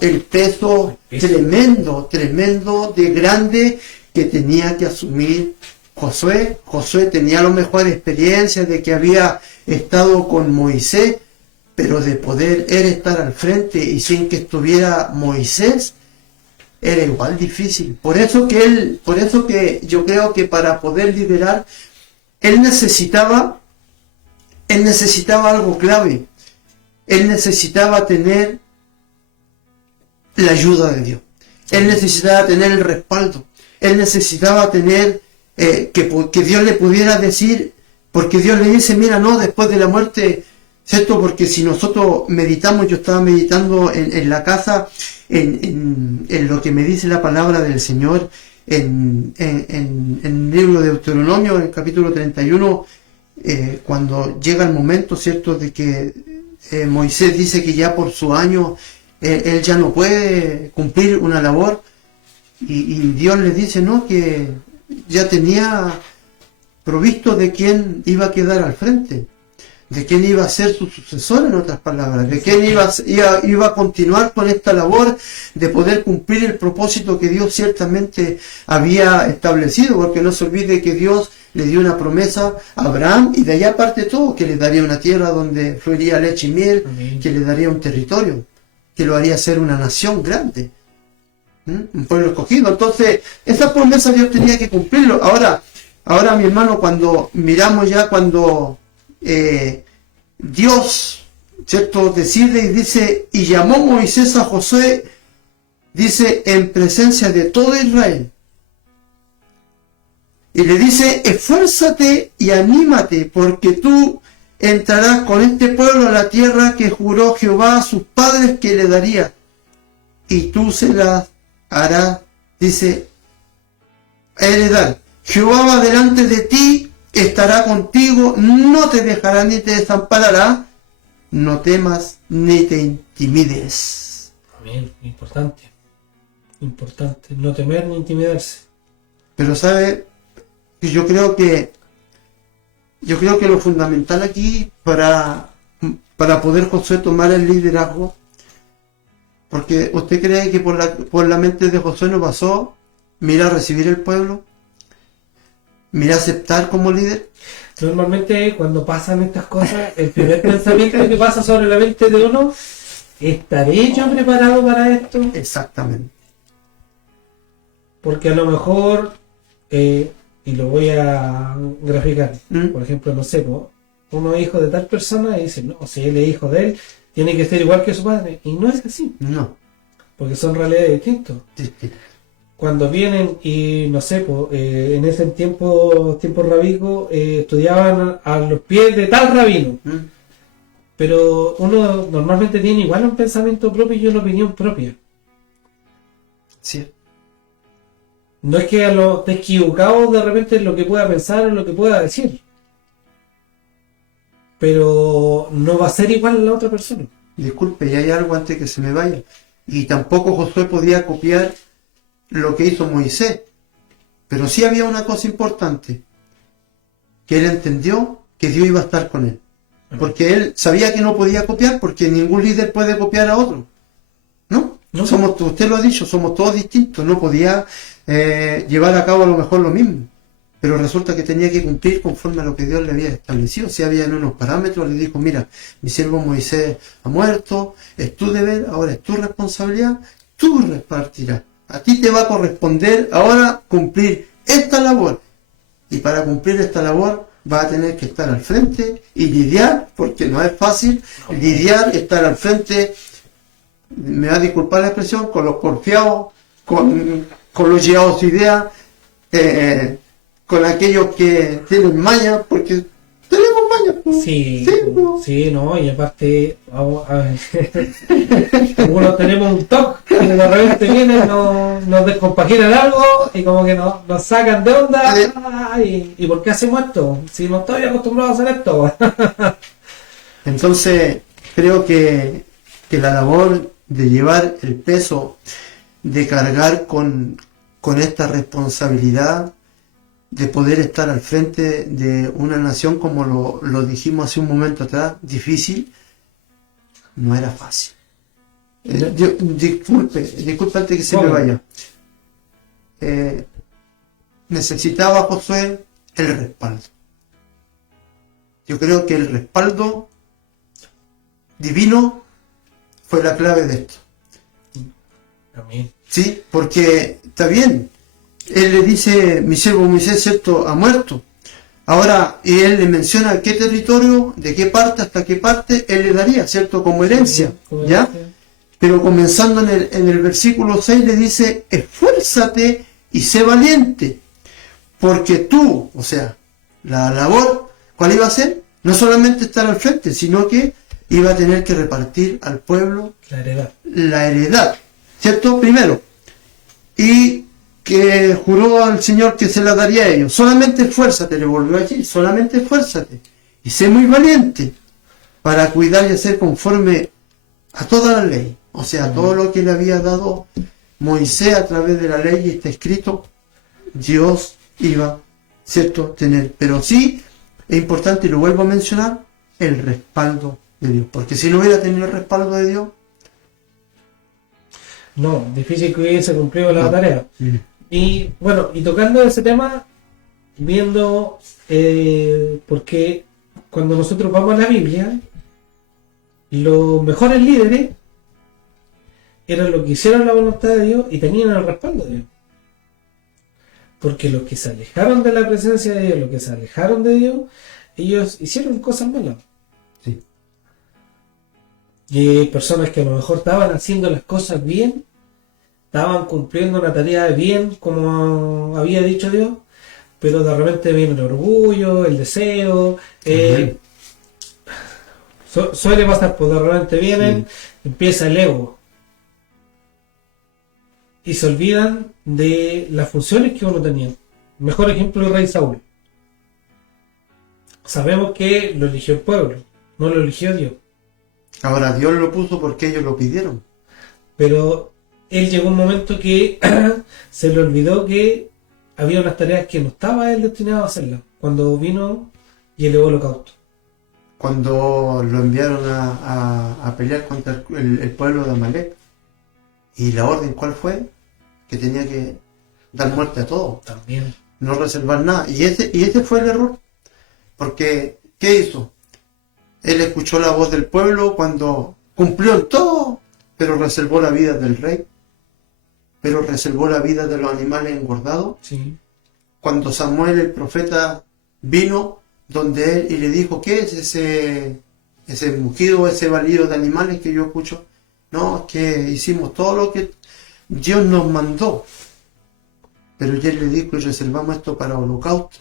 tremendo de grande que tenía que asumir Josué. Josué tenía a lo mejor experiencia de que había estado con Moisés, pero de poder él estar al frente y sin que estuviera Moisés, era igual difícil. Por eso que yo creo que para poder liderar, él necesitaba algo clave. Él necesitaba tener la ayuda de Dios. Él necesitaba tener el respaldo. Él necesitaba tener que Dios le pudiera decir, porque Dios le dice, mira, no, después de la muerte, ¿cierto? Porque si nosotros meditamos, yo estaba meditando en la casa, en lo que me dice la palabra del Señor, en el libro de Deuteronomio, en el capítulo 31, cuando llega el momento, ¿cierto?, de que Moisés dice que ya por su año él ya no puede cumplir una labor, y Dios le dice, no, que ya tenía provisto de quién iba a quedar al frente, de quién iba a ser su sucesor, en otras palabras, de quién iba a continuar con esta labor de poder cumplir el propósito que Dios ciertamente había establecido, porque no se olvide que Dios le dio una promesa a Abraham, y de allá parte todo, que le daría una tierra donde fluiría leche y miel. Amén. Que le daría un territorio, que lo haría ser una nación grande, un pueblo escogido. Entonces, esa promesa Dios tenía que cumplirlo. Ahora mi hermano, cuando miramos ya, cuando Dios, ¿cierto?, decide y dice, y llamó Moisés a Josué, dice, en presencia de todo Israel, y le dice, esfuérzate y anímate, porque tú entrarás con este pueblo a la tierra que juró Jehová a sus padres que le daría, y tú se la harás, dice, heredar. Jehová va delante de ti, estará contigo, no te dejará ni te desamparará, no temas ni te intimides. Amén, importante, no temer ni intimidarse. Pero sabe, yo creo que lo fundamental aquí para poder Josué tomar el liderazgo, porque usted cree que por la mente de Josué no pasó, mira, recibir el pueblo, me iré a aceptar como líder? Normalmente cuando pasan estas cosas, el primer pensamiento que pasa sobre la mente de uno, ¿estaré yo preparado para esto? Exactamente. Porque a lo mejor, y lo voy a graficar, ¿Mm? por ejemplo, no sé, uno es hijo de tal persona y dice, no, si él es hijo de él, tiene que ser igual que su padre. Y no es así, No. porque son realidades distintas. Sí. Cuando vienen y, no sé, en ese tiempo rabínico, estudiaban a los pies de tal rabino. ¿Mm? Pero uno normalmente tiene igual un pensamiento propio y una opinión propia. Sí. No es que a los equivocados de repente en lo que pueda pensar o lo que pueda decir. Pero no va a ser igual a la otra persona. Disculpe, y hay algo antes que se me vaya. Y tampoco Josué podía copiar lo que hizo Moisés. Pero sí había una cosa importante. Que él entendió que Dios iba a estar con él. Porque él sabía que no podía copiar, porque ningún líder puede copiar a otro. ¿No? No. Usted lo ha dicho, somos todos distintos. No podía llevar a cabo a lo mejor lo mismo. Pero resulta que tenía que cumplir conforme a lo que Dios le había establecido. Si había unos parámetros, le dijo, mira, mi siervo Moisés ha muerto, es tu deber, ahora es tu responsabilidad, tú repartirás. A ti te va a corresponder ahora cumplir esta labor. Y para cumplir esta labor va a tener que estar al frente y lidiar, porque no es fácil, lidiar, estar al frente, me va a disculpar la expresión, con los porfiados, con los llevados de idea, con aquellos que tienen maña, porque tenemos maña. Pues. Sí, pues. sí, no, y aparte, algunos tenemos un toque, que de repente vienen, nos descompaginan algo y como que nos sacan de onda. ¿Y por qué hacemos esto? Si no estoy acostumbrado a hacer esto. Entonces, creo que la labor de llevar el peso, de cargar con esta responsabilidad, de poder estar al frente de una nación, como lo dijimos hace un momento atrás, difícil, no era fácil. Disculpe antes que se me vaya. Necesitaba Josué el respaldo. Yo creo que el respaldo divino fue la clave de esto. Amén. Sí, porque está bien. Él le dice, mi siervo Moisés, cierto, ha muerto. Ahora, y él le menciona qué territorio, de qué parte hasta qué parte él le daría, cierto, como herencia. ¿Ya? Pero comenzando en el versículo 6 le dice, esfuérzate y sé valiente, porque tú, o sea, la labor, ¿cuál iba a ser? No solamente estar al frente, sino que iba a tener que repartir al pueblo la heredad, ¿cierto? Primero, y que juró al Señor que se la daría a ellos. Solamente esfuérzate, le volvió a decir, solamente esfuérzate y sé muy valiente para cuidar y hacer conforme a toda la ley, o sea, todo lo que le había dado Moisés a través de la ley, y está escrito, Dios iba, ¿cierto?, tener. Pero sí, es importante, y lo vuelvo a mencionar, el respaldo de Dios, porque si no hubiera tenido el respaldo de Dios, no, difícil que hubiese cumplido la tarea. Y bueno, y tocando ese tema, viendo, porque cuando nosotros vamos a la Biblia, los mejores líderes eran los que hicieron la voluntad de Dios y tenían el respaldo de Dios. Porque los que se alejaron de la presencia de Dios, los que se alejaron de Dios, ellos hicieron cosas malas. sí, Y hay personas que a lo mejor estaban haciendo las cosas bien, estaban cumpliendo una tarea bien como había dicho Dios, pero de repente viene el orgullo, el deseo, suele pasar, pues de repente vienen, empieza el ego y se olvidan de las funciones que uno tenía. Mejor ejemplo, el rey Saúl. Sabemos que lo eligió el pueblo, no lo eligió Dios. ahora Dios lo puso porque ellos lo pidieron. Pero él llegó un momento que se le olvidó que había unas tareas que no estaba él destinado a hacerlas. Cuando vino y elevó el holocausto. Cuando lo enviaron a pelear contra el pueblo de Amalek. ¿Y la orden cuál fue? Que tenía que dar muerte a todos. También. no reservar nada. Y ese fue el error. Porque, ¿qué hizo? Él escuchó la voz del pueblo cuando cumplió en todo, pero reservó la vida del rey, pero reservó la vida de los animales engordados. Sí. Cuando Samuel el profeta vino donde él y le dijo, ¿qué es ese mugido, ese balido de animales que yo escucho? No, es que hicimos todo lo que Dios nos mandó. Pero él le dijo, y reservamos esto para holocausto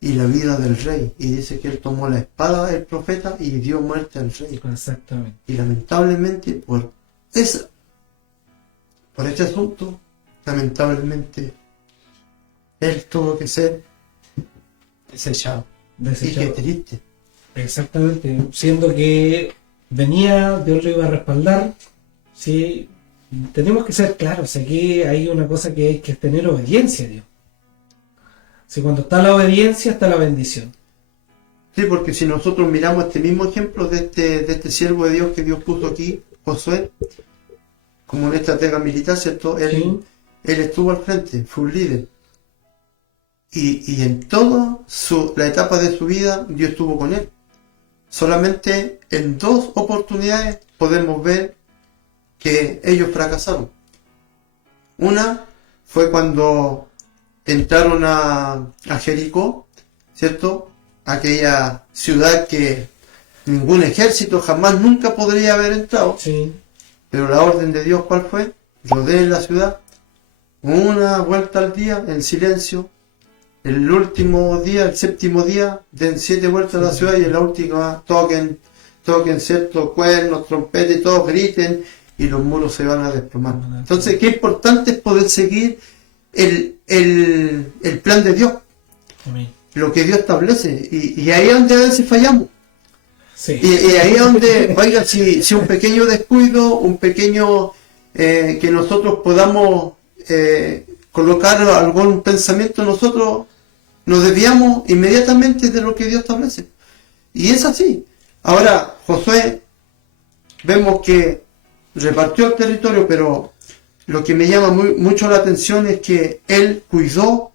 y la vida del rey. Y dice que él tomó la espada del profeta y dio muerte al rey. Exactamente. Y lamentablemente por este asunto, lamentablemente él tuvo que ser desechado. Y qué triste. Exactamente. Siendo que venía, Dios lo iba a respaldar. Sí, tenemos que ser claros. Aquí hay una cosa que hay que tener obediencia a Dios. Si cuando está la obediencia, está la bendición. Sí, porque si nosotros miramos este mismo ejemplo de este siervo de Dios que Dios puso aquí, Josué, como un estratega militar, ¿cierto? Él estuvo al frente, fue un líder. Y en toda la etapa de su vida, Dios estuvo con él. Solamente en 2 oportunidades podemos ver que ellos fracasaron. Una fue cuando entraron a Jericó, ¿cierto? Aquella ciudad que ningún ejército jamás nunca podría haber entrado. Sí. Pero la orden de Dios, ¿cuál fue? Rodeen la ciudad, una vuelta al día, en silencio. El último día, el 7º día, den 7 vueltas a la ciudad y en la última toquen, ¿cierto? Cuernos, trompetas y todos griten y los muros se van a desplomar. Entonces, qué importante es poder seguir el plan de Dios. Amén. Lo que Dios establece. Y ahí es donde a veces fallamos. Sí. Y ahí es donde, oiga, si un pequeño descuido, un pequeño que nosotros podamos colocar algún pensamiento, nosotros nos desviamos inmediatamente de lo que Dios establece. Y es así. Ahora, Josué, vemos que repartió el territorio, pero lo que me llama mucho la atención es que él cuidó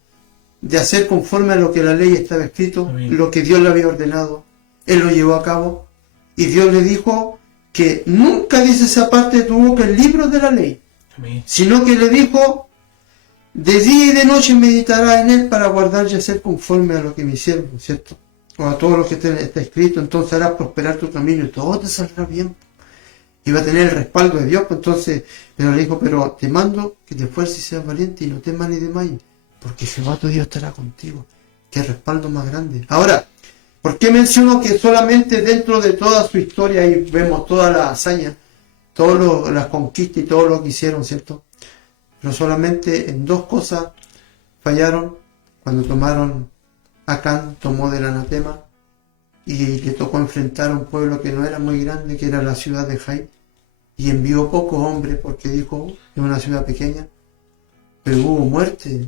de hacer conforme a lo que la ley estaba escrito, Amén. lo que Dios le había ordenado. Él lo llevó a cabo. Y Dios le dijo que nunca dice esa parte de tu boca el libro de la ley, Amén. sino que le dijo, de día y de noche meditará en él para guardar y hacer conforme a lo que me hicieron, ¿cierto? O a todo lo que está escrito, entonces harás prosperar tu camino y todo te saldrá bien. Y va a tener el respaldo de Dios, pues entonces, pero le dijo, pero te mando que te esfuerces y seas valiente y no temas ni desmayes, porque Jehová tu Dios estará contigo. Qué respaldo más grande. Ahora, ¿por qué menciono que solamente dentro de toda su historia ahí vemos toda la hazaña, todas las conquistas y todo lo que hicieron, ¿cierto? Pero solamente en 2 cosas fallaron, cuando tomaron Acán, tomó del anatema y le tocó enfrentar a un pueblo que no era muy grande, que era la ciudad de Jai, y envió pocos hombres porque dijo, es una ciudad pequeña, pero hubo muerte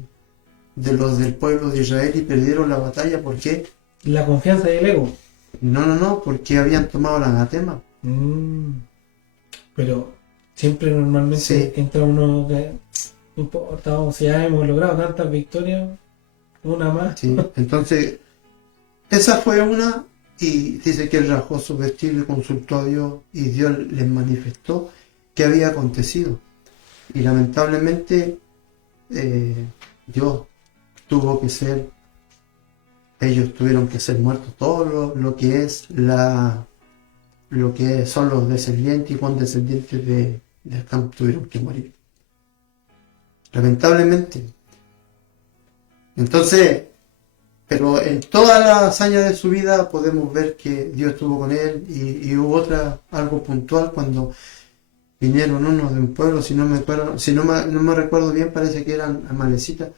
de los del pueblo de Israel y perdieron la batalla. ¿Por qué? La confianza y el ego. No, porque habían tomado el anatema. Pero siempre normalmente Sí. entra uno que no importa, vamos, si ya hemos logrado tantas victorias, una más. Sí. Entonces, esa fue una, y dice que él rasgó su vestido y consultó a Dios, y Dios les manifestó qué había acontecido. Y lamentablemente, Dios tuvo que ser, ellos tuvieron que ser muertos, todo lo que es lo que son los descendientes y condescendientes de Acán tuvieron que morir. Lamentablemente. Entonces, pero en toda la hazaña de su vida podemos ver que Dios estuvo con él, y hubo algo puntual cuando vinieron unos de un pueblo, no me recuerdo bien, parece que eran amalecitas,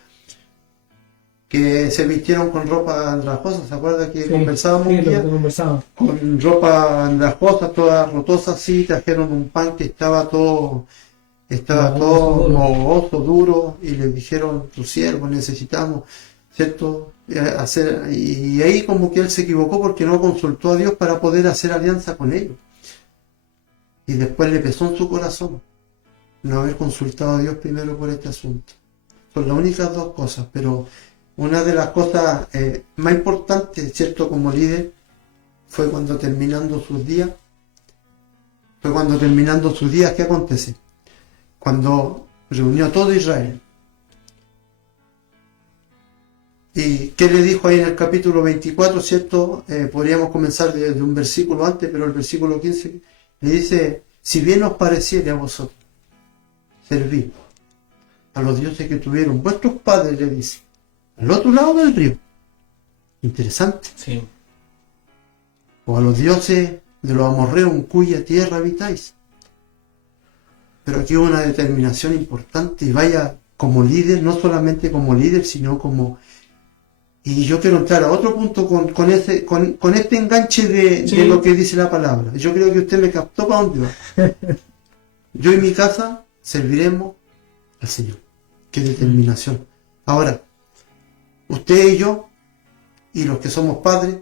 que se vistieron con ropa andrajosa. ¿Se acuerda que conversábamos un día? Con ropa andrajosa, toda rotosa, así, trajeron un pan que estaba todo mohoso, duro, y les dijeron, tu siervo necesitamos, ¿cierto? Y ahí como que él se equivocó porque no consultó a Dios para poder hacer alianza con ellos. Y después le pesó en su corazón no haber consultado a Dios primero por este asunto. Son las únicas dos cosas, pero una de las cosas más importantes, ¿cierto? Como líder, fue cuando terminando sus días, ¿qué acontece? Cuando reunió a todo Israel. ¿Y qué le dijo ahí en el capítulo 24, cierto? Podríamos comenzar desde un versículo antes, pero el versículo 15 le dice, si bien os pareciere a vosotros servir a los dioses que tuvieron vuestros padres, le dice, al otro lado del río. Interesante. Sí. O a los dioses de los amorreos en cuya tierra habitáis. Pero aquí hubo una determinación importante y vaya como líder, no solamente como líder, sino como... Y yo quiero entrar a otro punto con este enganche de lo que dice la palabra. Yo creo que usted me captó para dónde va. Yo y mi casa serviremos al Señor. Qué determinación. Ahora, usted y yo, y los que somos padres,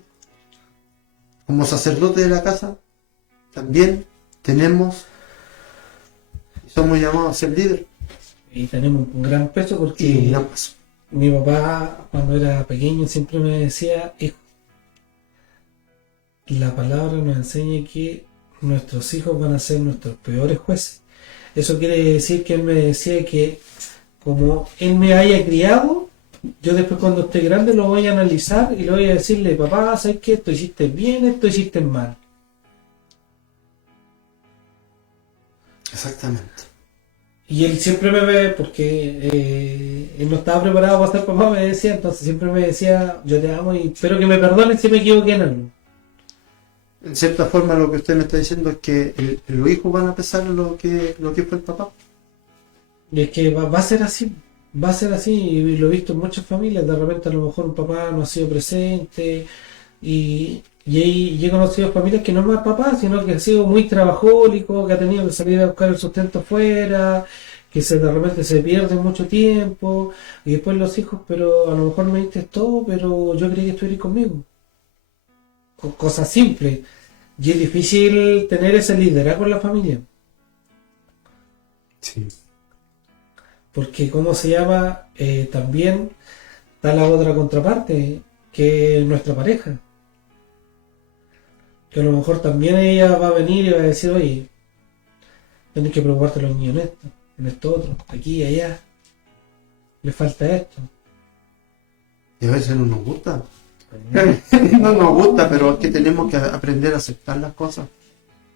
como sacerdotes de la casa, también somos llamados a ser líderes. Y tenemos un gran peso porque Y un gran paso. mi papá cuando era pequeño siempre me decía, hijo, la palabra nos enseña que nuestros hijos van a ser nuestros peores jueces. Eso quiere decir que él me decía que como él me haya criado, yo después cuando esté grande lo voy a analizar y le voy a decirle, papá, ¿sabes qué? Esto hiciste bien, esto hiciste mal. Exactamente. Y él siempre me ve, porque él no estaba preparado para ser papá, me decía, entonces siempre me decía, yo te amo y espero que me perdones si me equivoqué en algo. En cierta forma lo que usted me está diciendo es que los hijos van a pesar lo que fue el papá. Y es que va a ser así, y lo he visto en muchas familias, de repente a lo mejor un papá no ha sido presente, y he conocido familias que no es más papá, sino que ha sido muy trabajólico, que ha tenido que salir a buscar el sustento fuera, que de repente se pierde mucho tiempo, y después los hijos, pero a lo mejor me diste todo, pero yo creí que estuvieras conmigo. Cosas simples. Y es difícil tener ese liderazgo en la familia. Sí. Porque, ¿cómo se llama? También está la otra contraparte, que es nuestra pareja. Que a lo mejor también ella va a venir y va a decir, oye, tienes que preocuparte de los niños en esto otro, aquí y allá. Le falta esto. Y a veces no nos gusta. No nos gusta, pero es que tenemos que aprender a aceptar las cosas.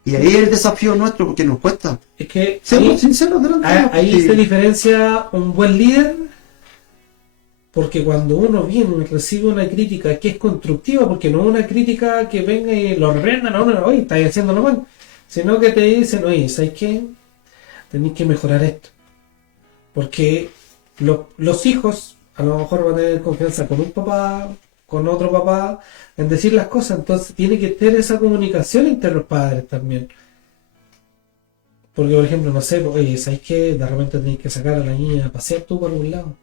Y ahí es el desafío nuestro, porque nos cuesta. Es que Seamos sinceros delante de Dios, ahí porque- se diferencia un buen líder, porque cuando uno viene y recibe una crítica que es constructiva, porque no es una crítica que venga y lo reprendan a uno, oye, estáis haciéndolo mal, sino que te dicen, oye, ¿sabes qué? Tenéis que mejorar esto. Porque los hijos a lo mejor van a tener confianza con un papá, con otro papá, en decir las cosas, entonces tiene que tener esa comunicación entre los padres también. Porque, por ejemplo, no sé, oye, ¿sabes qué? De repente tenés que sacar a la niña a pasear tú por algún lado.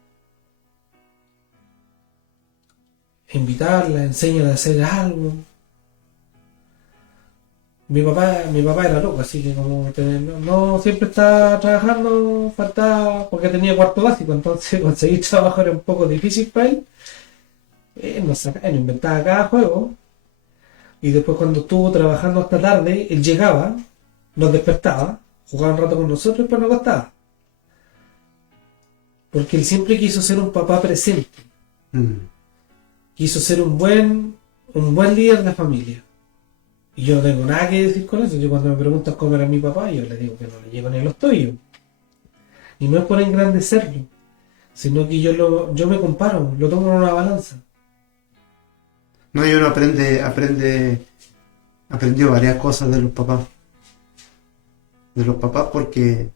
Invitarla, enseñarla a hacer algo. Mi papá era loco, así que como no siempre estaba trabajando, faltaba, porque tenía cuarto básico, entonces conseguir trabajo era un poco difícil para él. Él inventaba cada juego, y después cuando estuvo trabajando hasta tarde, él llegaba, nos despertaba, jugaba un rato con nosotros y después nos acostaba. Porque él siempre quiso ser un papá presente, quiso ser un buen líder de familia. Y yo no tengo nada que decir con eso. Yo cuando me preguntan cómo era mi papá, yo le digo que no le llego ni a los tuyos. Y no es por engrandecerlo, sino que yo me comparo, lo tomo en una balanza. No, y uno aprendió varias cosas de los papás. De los papás, porque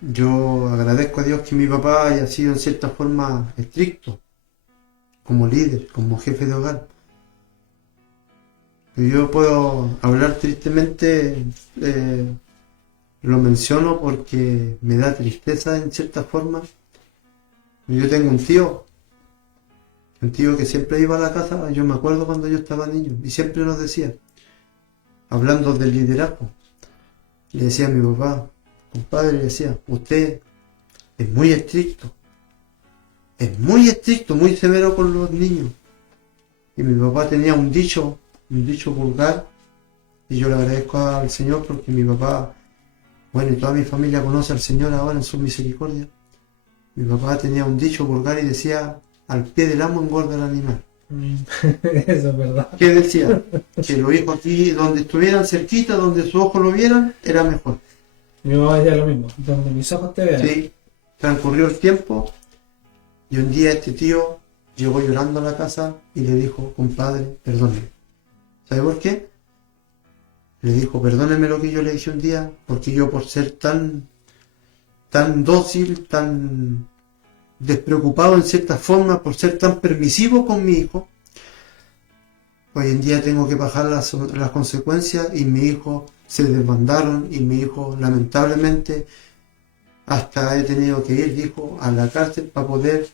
yo agradezco a Dios que mi papá haya sido en cierta forma estricto, como líder, como jefe de hogar. Y yo puedo hablar tristemente, lo menciono porque me da tristeza en cierta forma. Yo tengo un tío que siempre iba a la casa, yo me acuerdo cuando yo estaba niño, y siempre nos decía, hablando del liderazgo, le decía a mi papá, compadre, le decía, usted es muy estricto, es muy estricto, muy severo con los niños. Y mi papá tenía un dicho vulgar, y yo le agradezco al Señor porque mi papá, bueno, y toda mi familia conoce al Señor ahora en su misericordia. Mi papá tenía un dicho vulgar y decía, al pie del amo engorda el animal. Eso es verdad. ¿Qué decía? Que los hijos aquí, donde estuvieran cerquita, donde sus ojos lo vieran, era mejor. Mi mamá decía lo mismo, donde mis ojos te vean. Sí, transcurrió el tiempo y un día este tío llegó llorando a la casa y le dijo, compadre, perdóneme. ¿Sabe por qué? Le dijo, perdóneme lo que yo le dije un día, porque yo por ser tan dócil, tan despreocupado en cierta forma, por ser tan permisivo con mi hijo, hoy en día tengo que pagar las consecuencias y mi hijo se desbandaron y mi hijo lamentablemente hasta he tenido que ir, dijo, a la cárcel para poder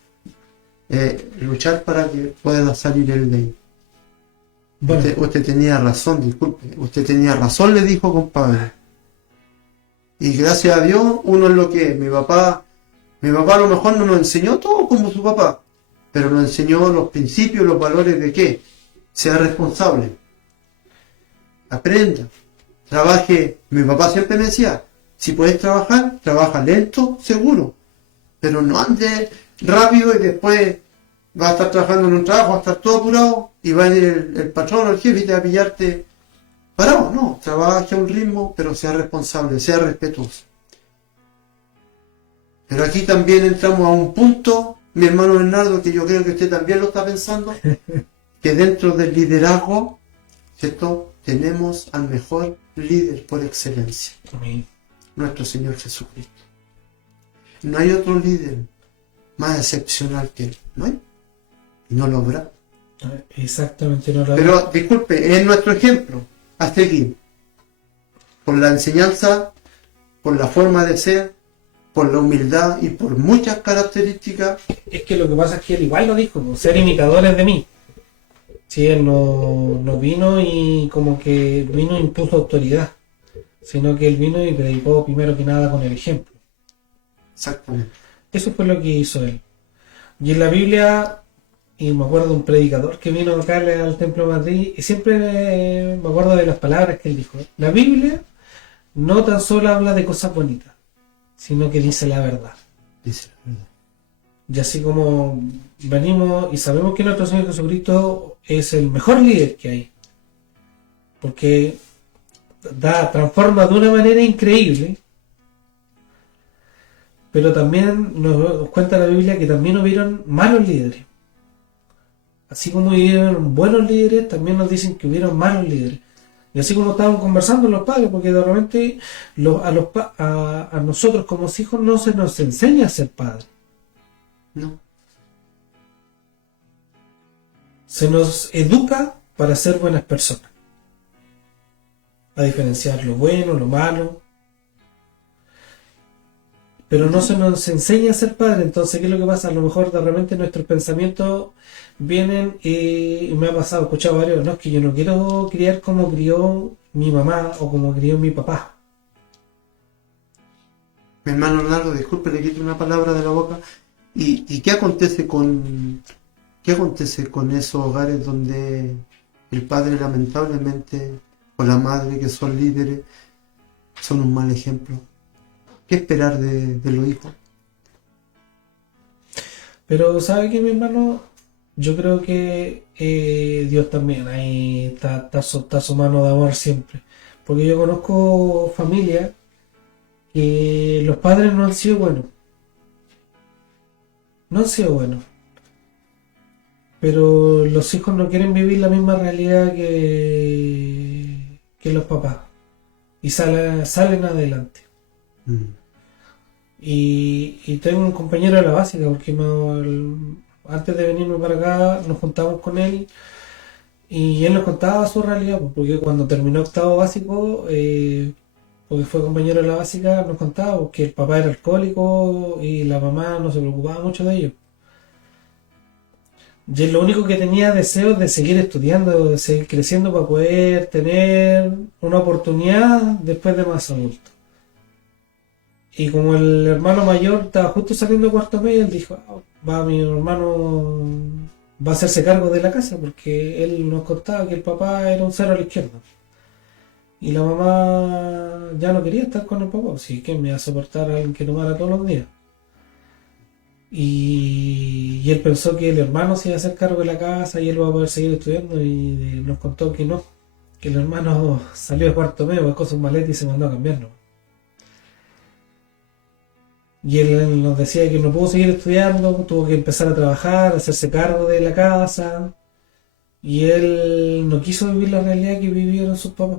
luchar para que pueda salir él de ahí. Bueno, Usted tenía razón, disculpe, usted tenía razón, le dijo, compadre. Y gracias a Dios, uno es lo que es. Mi papá a lo mejor no nos enseñó todo como su papá, pero nos enseñó los principios, los valores de qué. Sea responsable. Aprenda. Trabaje. Mi papá siempre me decía, si puedes trabajar, trabaja lento, seguro. Pero no ande rápido y después va a estar trabajando en un trabajo, va a estar todo apurado y va a venir el patrón o el jefe y te va a pillarte parado. No, trabaje a un ritmo, pero sea responsable, sea respetuoso. Pero aquí también entramos a un punto, mi hermano Bernardo, que yo creo que usted también lo está pensando, que dentro del liderazgo, ¿cierto? Tenemos al mejor líder por excelencia, amén. nuestro Señor Jesucristo. No hay otro líder más excepcional que Él, ¿no hay? Y no lo habrá. Exactamente, no lo Pero, disculpe, es nuestro ejemplo a seguir. Por la enseñanza, por la forma de ser, por la humildad y por muchas características. Es que lo que pasa es que él igual lo dijo, pues, ser imitadores de mí. Sí, él no vino y como que vino e impuso autoridad, sino que él vino y predicó primero que nada con el ejemplo. Exactamente. Eso fue lo que hizo él. Y en la Biblia, y me acuerdo de un predicador que vino acá al Templo de Madrid, y siempre me acuerdo de las palabras que él dijo. La Biblia no tan solo habla de cosas bonitas, sino que dice la verdad. Dice la verdad. Y así como venimos y sabemos que nuestro Señor Jesucristo es el mejor líder que hay, porque transforma de una manera increíble, pero también nos cuenta la Biblia que también hubieron malos líderes. Así como hubieron buenos líderes, también nos dicen que hubieron malos líderes. Y así como estábamos conversando los padres, porque de repente a nosotros como hijos no se nos enseña a ser padres. No. Se nos educa para ser buenas personas, a diferenciar lo bueno, lo malo, pero no se nos enseña a ser padre. Entonces, ¿qué es lo que pasa? A lo mejor de repente nuestros pensamientos vienen y me ha pasado, he escuchado varios, no, es que yo no quiero criar como crió mi mamá o como crió mi papá. Mi hermano Leonardo, disculpe, le quito una palabra de la boca. ¿Y qué acontece con esos hogares donde el padre lamentablemente o la madre, que son líderes, son un mal ejemplo? ¿Qué esperar de los hijos? Pero ¿sabe qué, mi hermano? Yo creo que Dios también ahí está su mano de amor siempre. Porque yo conozco familias que los padres no han sido buenos. No han sido buenos. Pero los hijos no quieren vivir la misma realidad que los papás. Y salen adelante. Y tengo un compañero de la básica, porque antes de venirme para acá nos juntamos con él y él nos contaba su realidad, porque cuando terminó octavo básico, porque fue compañero de la básica, nos contaba que el papá era alcohólico y la mamá no se preocupaba mucho de ello. Y él lo único que tenía deseos de seguir estudiando, de seguir creciendo para poder tener una oportunidad después de más adulto. Y como el hermano mayor estaba justo saliendo de cuarto medio, él dijo, mi hermano va a hacerse cargo de la casa, porque él nos contaba que el papá era un cero a la izquierda. Y la mamá ya no quería estar con el papá, así que me iba a soportar a alguien que tomara todos los días. Y él pensó que el hermano se iba a hacer cargo de la casa y él va a poder seguir estudiando, y nos contó que no, que el hermano salió de cuarto medio, buscó sus maletas y se mandó a cambiarlo. Y él nos decía que no pudo seguir estudiando, tuvo que empezar a trabajar, hacerse cargo de la casa, y él no quiso vivir la realidad que vivieron sus papás.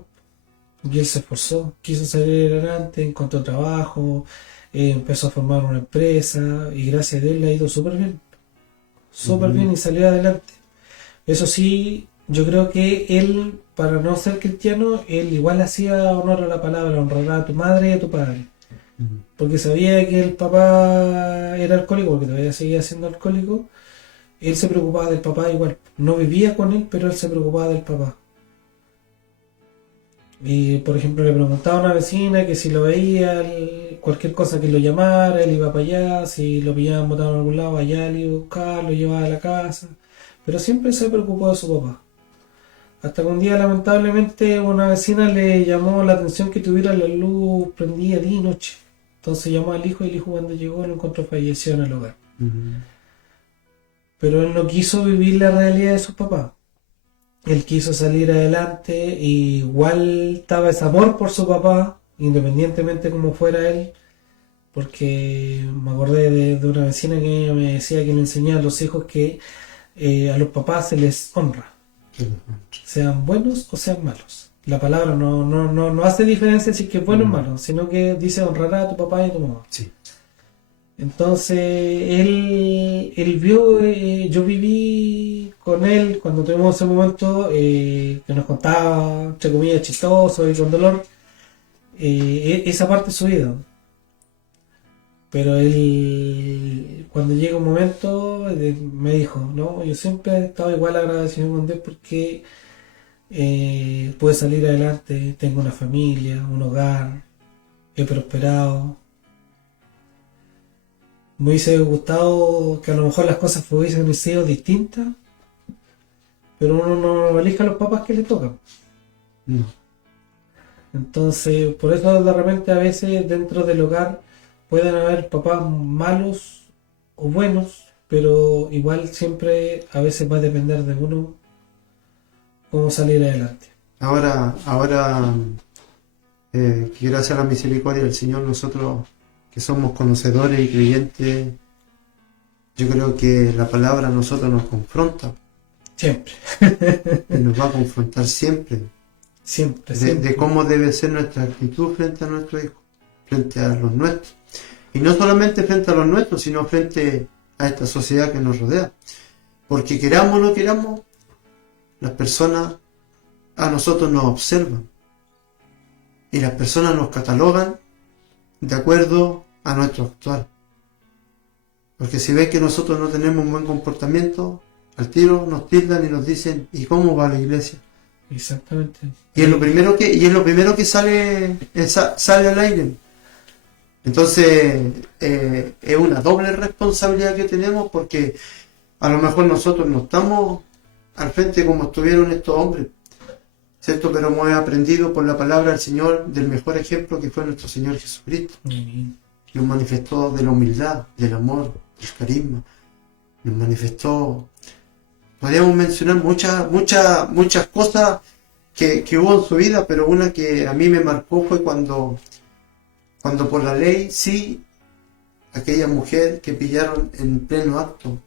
Y él se esforzó, quiso salir adelante, encontró trabajo, empezó a formar una empresa, y gracias a Dios le ha ido súper bien y salió adelante. Eso sí, yo creo que él, para no ser cristiano, él igual hacía honor a la palabra, honrará a tu madre y a tu padre. Porque sabía que el papá era alcohólico, porque todavía seguía siendo alcohólico. Él se preocupaba del papá igual. No vivía con él, pero él se preocupaba del papá. Y por ejemplo le preguntaba a una vecina que si lo veía, cualquier cosa que lo llamara, él iba para allá, si lo pillaban botado en algún lado, allá le iba a buscar, lo llevaba a la casa. Pero siempre se preocupó de su papá. Hasta que un día lamentablemente una vecina le llamó la atención que tuviera la luz prendida día y noche. Entonces llamó al hijo, y el hijo cuando llegó lo encontró fallecido en el hogar. Pero él no quiso vivir la realidad de sus papás. Él quiso salir adelante, y igual estaba ese amor por su papá, independientemente como fuera él, porque me acordé de una vecina que me decía que le enseñaba a los hijos que a los papás se les honra, sean buenos o sean malos. La palabra no hace diferencia si es que es bueno o malo, sino que dice honrará a tu papá y a tu mamá. Sí. Entonces él vio, yo viví con él cuando tuvimos ese momento que nos contaba, entre comillas, chistoso y con dolor, esa parte de su vida. Pero él, cuando llega un momento, me dijo, no, yo siempre he estado igual agradecido con Dios porque pude salir adelante, tengo una familia, un hogar, he prosperado. Me hubiese gustado que a lo mejor las cosas hubiesen sido distintas, pero uno no elige a los papás que le tocan. No. Entonces, por eso de repente a veces dentro del hogar pueden haber papás malos o buenos, pero igual siempre a veces va a depender de uno cómo salir adelante. Ahora que gracias a la misericordia del Señor, nosotros que somos conocedores y creyentes, yo creo que la palabra a nosotros nos confronta. Siempre. Y nos va a confrontar siempre. Siempre. De cómo debe ser nuestra actitud frente a nuestros hijos, frente a los nuestros. Y no solamente frente a los nuestros, sino frente a esta sociedad que nos rodea. Porque queramos o no queramos, las personas a nosotros nos observan. Y las personas nos catalogan de acuerdo a nuestro actuar. Porque si ven que nosotros no tenemos un buen comportamiento, al tiro nos tildan y nos dicen, ¿y cómo va la iglesia? Exactamente. Y es lo primero que sale al aire. Entonces es una doble responsabilidad que tenemos, porque a lo mejor nosotros no estamos al frente como estuvieron estos hombres, ¿cierto? Pero hemos aprendido por la palabra del Señor del mejor ejemplo que fue nuestro Señor Jesucristo. Nos manifestó de la humildad, del amor, del carisma. Nos manifestó, podríamos mencionar muchas cosas que hubo en su vida, pero una que a mí me marcó fue cuando por la ley, sí, aquella mujer que pillaron en pleno acto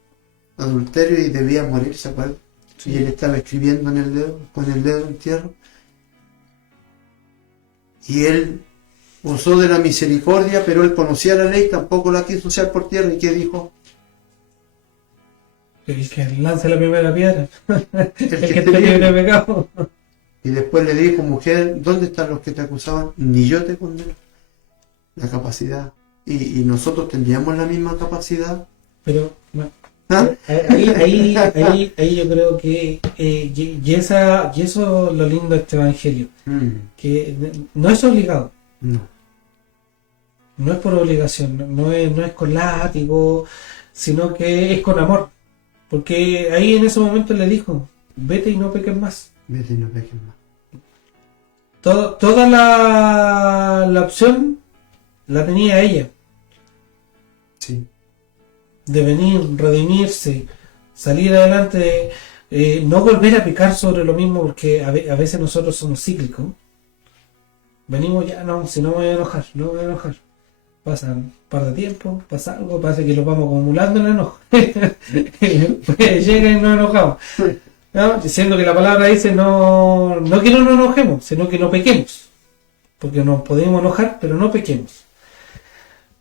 adulterio y debía morir, ¿se acuerdan? Sí. Y él estaba escribiendo con el dedo en tierra. Y él usó de la misericordia, pero él conocía la ley, tampoco la quiso usar por tierra. ¿Y qué dijo? El que lance la primera piedra. El que esté libre de pecado. Y después le dijo, mujer, ¿dónde están los que te acusaban? Ni yo te condeno. La capacidad. Y nosotros tendríamos la misma capacidad. Pero ¿Ah? ahí yo creo que y eso es lo lindo de este evangelio, que no es obligado. No. no es por obligación, no es con látigo, sino que es con amor. Porque ahí en ese momento le dijo, vete y no peques más. Vete y no peques más. Toda la opción la tenía ella, Sí. de venir, redimirse, salir adelante, no volver a pecar sobre lo mismo, porque a veces nosotros somos cíclicos. Venimos ya, no, si no me voy a enojar, no me voy a enojar. Pasa un par de tiempo, pasa algo, parece que lo vamos acumulando en el enojo. Después llega y nos enojamos. ¿No? Diciendo que la palabra dice no que no nos enojemos, sino que no pequemos. Porque nos podemos enojar, pero no pequemos.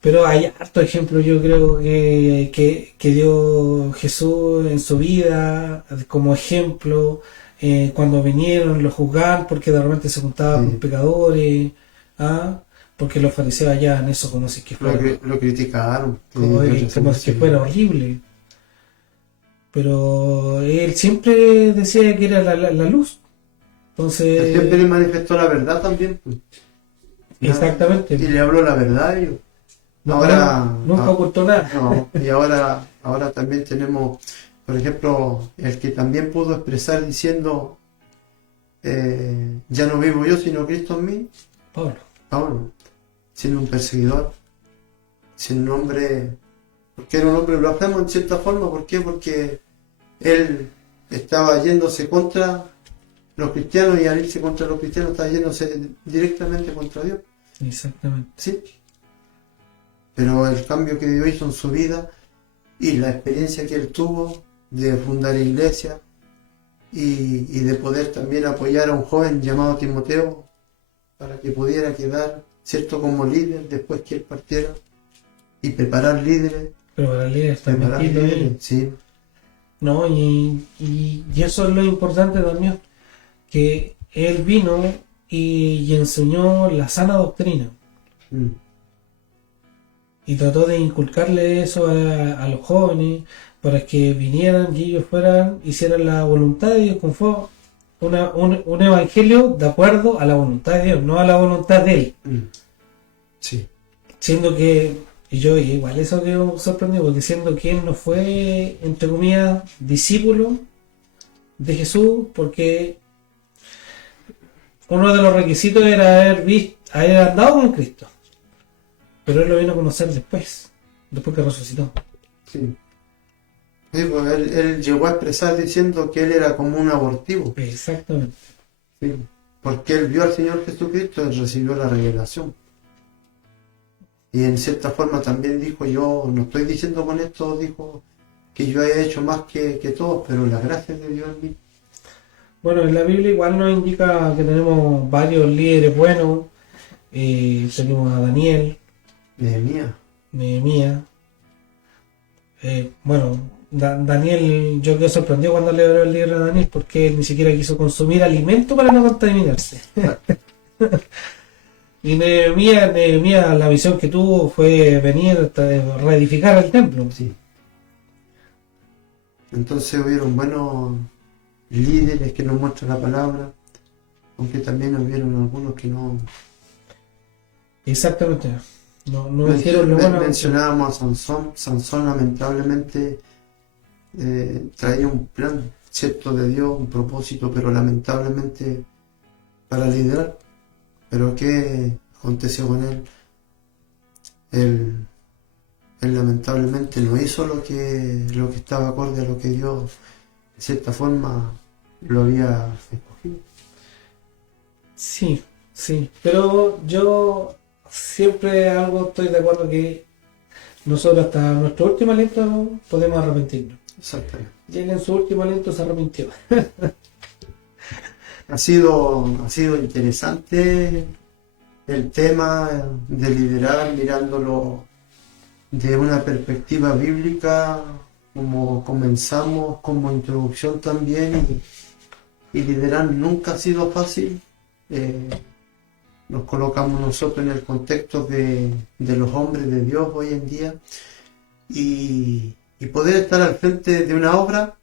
Pero hay harto ejemplo, yo creo que dio Jesús en su vida como ejemplo, cuando vinieron, lo juzgaban porque de repente se juntaban con pecadores, porque los fariseos allá en eso como si que fuera, Lo criticaron. como si que fuera horrible. Pero él siempre decía que era la luz. Entonces, Él siempre le manifestó la verdad también. Pues. exactamente. Y le habló la verdad a ellos. Nunca ocultó nada. No, y ahora también tenemos, por ejemplo, el que también pudo expresar diciendo, ya no vivo yo, sino Cristo en mí, Pablo, siendo un perseguidor, siendo un hombre, porque era un hombre blasfemo en cierta forma. ¿Por qué? Porque él estaba yéndose contra los cristianos, y al irse contra los cristianos estaba yéndose directamente contra Dios. Exactamente. Sí. Pero el cambio que Dios hizo en su vida y la experiencia que él tuvo de fundar iglesia y de poder también apoyar a un joven llamado Timoteo para que pudiera quedar, ¿cierto?, como líder después que él partiera, y preparar líderes. Preparar líderes, sí. No, y eso es lo importante también, que él vino y enseñó la sana doctrina. Y trató de inculcarle eso a los jóvenes para que vinieran y ellos hicieran la voluntad de Dios, como fue un evangelio de acuerdo a la voluntad de Dios, no a la voluntad de él. Sí. Siendo que, y yo igual eso quedó sorprendido, porque siendo que él no fue, entre comillas, discípulo de Jesús, porque uno de los requisitos era haber andado con Cristo. Pero él lo vino a conocer después que resucitó. Sí. Sí, pues él llegó a expresar diciendo que él era como un abortivo. Exactamente. Sí. Porque él vio al Señor Jesucristo y recibió la revelación. Y en cierta forma también dijo, yo no estoy diciendo con esto, dijo, que yo haya hecho más que todos, pero la gracia de Dios en mí. Bueno, en la Biblia igual nos indica que tenemos varios líderes buenos. Tenemos a Daniel, Nehemías. Bueno, Daniel, yo quedé sorprendido cuando le abrió el libro a Daniel, porque él ni siquiera quiso consumir alimento para no contaminarse. Y Nehemías, la visión que tuvo fue venir hasta reedificar el templo. Sí. Entonces hubieron buenos líderes que nos muestran la palabra, aunque también hubieron algunos que no. Exactamente. No hicieron lo bueno. Mencionábamos a Sansón lamentablemente traía un plan cierto de Dios, un propósito, pero lamentablemente para liderar. Pero ¿qué aconteció con él? Él lamentablemente no hizo lo que estaba acorde a lo que Dios de cierta forma lo había escogido. Sí, pero yo siempre estoy de acuerdo que nosotros hasta nuestro último aliento podemos arrepentirnos. Exactamente. Y él en su último aliento se arrepintió. Ha sido interesante el tema de liderar mirándolo de una perspectiva bíblica, como comenzamos como introducción también, y liderar nunca ha sido fácil. Nos colocamos nosotros en el contexto de los hombres de Dios hoy en día, y poder estar al frente de una obra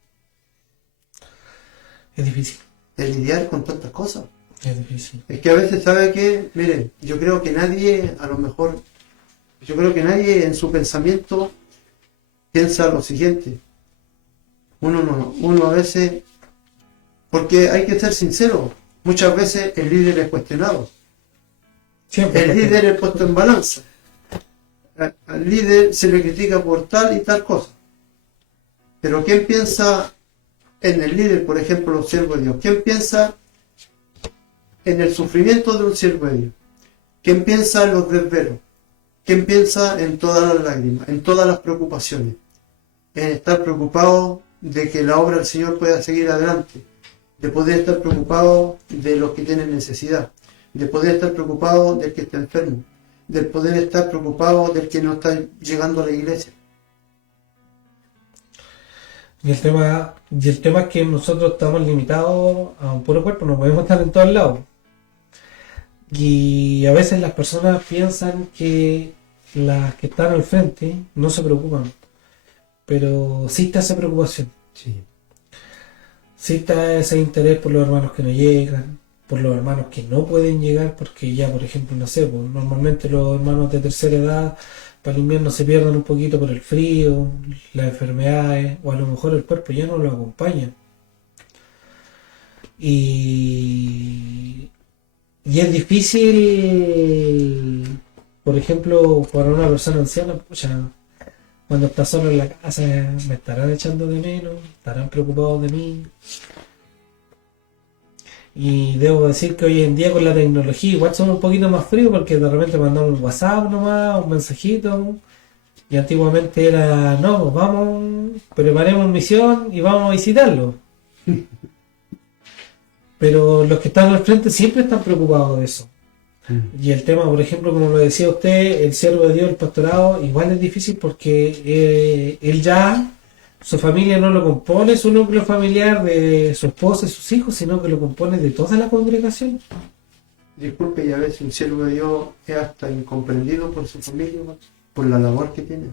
Es difícil. es lidiar con tantas cosas. Es difícil. Es que a veces, ¿sabe qué? Miren, yo creo que nadie a lo mejor Yo creo que nadie en su pensamiento piensa lo siguiente. Uno a veces, porque hay que ser sincero, muchas veces el líder es cuestionado. Siempre. El líder es puesto en balanza. Al líder se le critica por tal y tal cosa. Pero ¿quién piensa en el líder, por ejemplo, los siervos de Dios? ¿Quién piensa en el sufrimiento de un siervo de Dios? ¿Quién piensa en los desvelos? ¿Quién piensa en todas las lágrimas, en todas las preocupaciones? En estar preocupado de que la obra del Señor pueda seguir adelante, de poder estar preocupado de los que tienen necesidad, de poder estar preocupado del que está enfermo, de poder estar preocupado del que no está llegando a la iglesia. Y el tema es que nosotros estamos limitados a un puro cuerpo, no podemos estar en todos lados. Y a veces las personas piensan que las que están al frente no se preocupan, pero sí está esa preocupación. Sí. Sí está ese interés por los hermanos que no llegan, por los hermanos que no pueden llegar, porque ya, por ejemplo, no sé, pues, normalmente los hermanos de tercera edad para el invierno se pierden un poquito por el frío, las enfermedades, o a lo mejor el cuerpo ya no lo acompaña. Y es difícil, por ejemplo, para una persona anciana, pucha, cuando está solo en la casa, me estarán echando de menos, estarán preocupados de mí. Y debo decir que hoy en día con la tecnología igual somos un poquito más fríos porque de repente mandamos un WhatsApp nomás, un mensajito. Y antiguamente era, no, pues vamos, preparemos misión y vamos a visitarlo. Pero los que están al frente siempre están preocupados de eso. Y el tema, por ejemplo, como lo decía usted, el siervo de Dios, el pastorado, igual es difícil porque él ya, su familia no lo compone, su núcleo familiar de su esposa y sus hijos, sino que lo compone de toda la congregación. Disculpe, y a veces un siervo de Dios es hasta incomprendido por su familia, por la labor que tiene.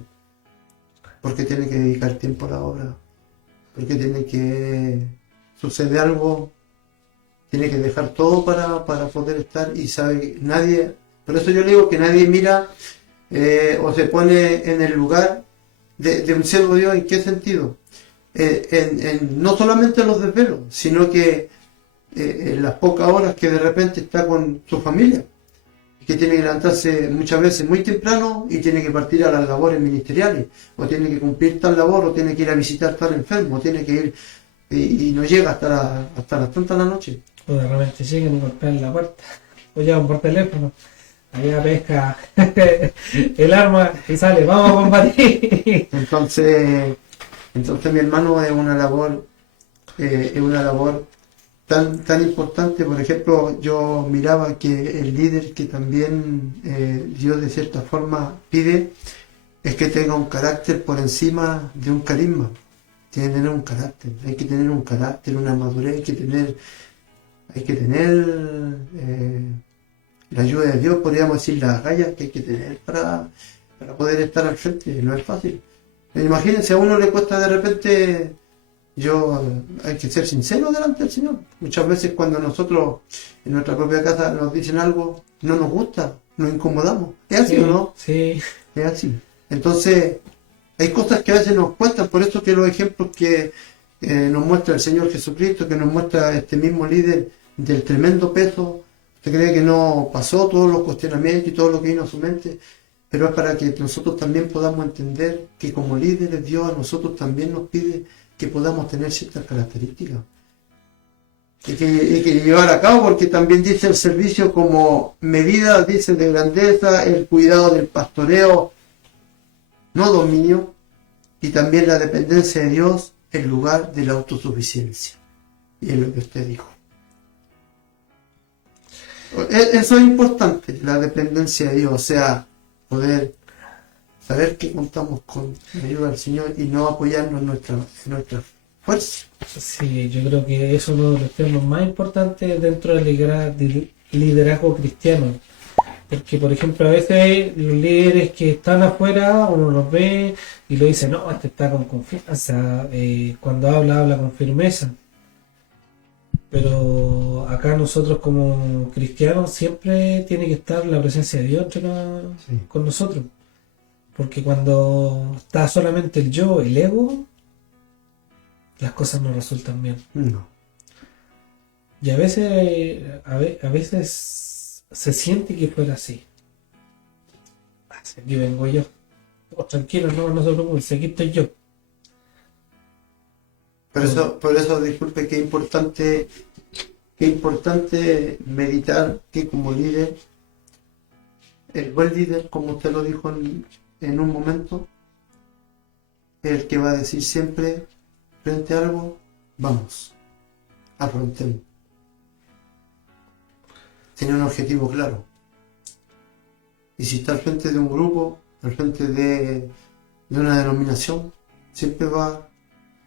Porque tiene que dedicar tiempo a la obra. Porque tiene que suceder algo. Tiene que dejar todo para poder estar y sabe que nadie, por eso yo le digo que nadie mira o se pone en el lugar de un siervo de Dios. ¿En qué sentido? No solamente en los desvelos, sino que en las pocas horas que de repente está con su familia, que tiene que levantarse muchas veces muy temprano y tiene que partir a las labores ministeriales, o tiene que cumplir tal labor, o tiene que ir a visitar tal enfermo, o tiene que ir y no llega hasta las tantas de la noche. O de repente llegan y golpean la puerta, o llaman por teléfono, allá pesca el arma y sale, vamos a combatir. Entonces mi hermano, es una labor tan importante. Por ejemplo, yo miraba que el líder que también Dios de cierta forma pide es que tenga un carácter por encima de un carisma. Tiene que tener un carácter, hay que tener un carácter, una madurez, hay que tener la ayuda de Dios, podríamos decir, las agallas que hay que tener para poder estar al frente. No es fácil. Imagínense, a uno le cuesta de repente, hay que ser sincero delante del Señor. Muchas veces cuando nosotros en nuestra propia casa nos dicen algo, no nos gusta, nos incomodamos. ¿Es así o no? Sí. Es así. Entonces, hay cosas que a veces nos cuestan, por eso que los ejemplos que nos muestra el Señor Jesucristo, que nos muestra este mismo líder del tremendo peso, usted cree que no pasó todos los cuestionamientos y todo lo que vino a su mente, pero es para que nosotros también podamos entender que como líderes Dios a nosotros también nos pide que podamos tener ciertas características. Hay que llevar a cabo, porque también dice el servicio como medida, dice, de grandeza, el cuidado del pastoreo, no dominio, y también la dependencia de Dios en lugar de la autosuficiencia. Y es lo que usted dijo. Eso es importante, la dependencia de Dios, o sea, poder saber que contamos con la ayuda del Señor y no apoyarnos en nuestra fuerza. Sí, yo creo que eso es uno de los temas más importantes dentro del liderazgo cristiano. Porque, por ejemplo, a veces los líderes que están afuera, uno los ve y lo dice, no, este está con confianza, cuando habla con firmeza. Pero acá nosotros como cristianos siempre tiene que estar la presencia de Dios con nosotros. Porque cuando está solamente el yo, el ego, las cosas no resultan bien. No. Y a veces se siente que fuera así. Aquí vengo yo. Oh, tranquilo, no se preocupen, si aquí estoy yo. Por eso, disculpe, qué importante meditar, que como líder, el buen líder, como usted lo dijo en un momento, es el que va a decir siempre, frente a algo, vamos, afrontemos. Tiene un objetivo claro. Y si está al frente de un grupo, al frente de una denominación, siempre va a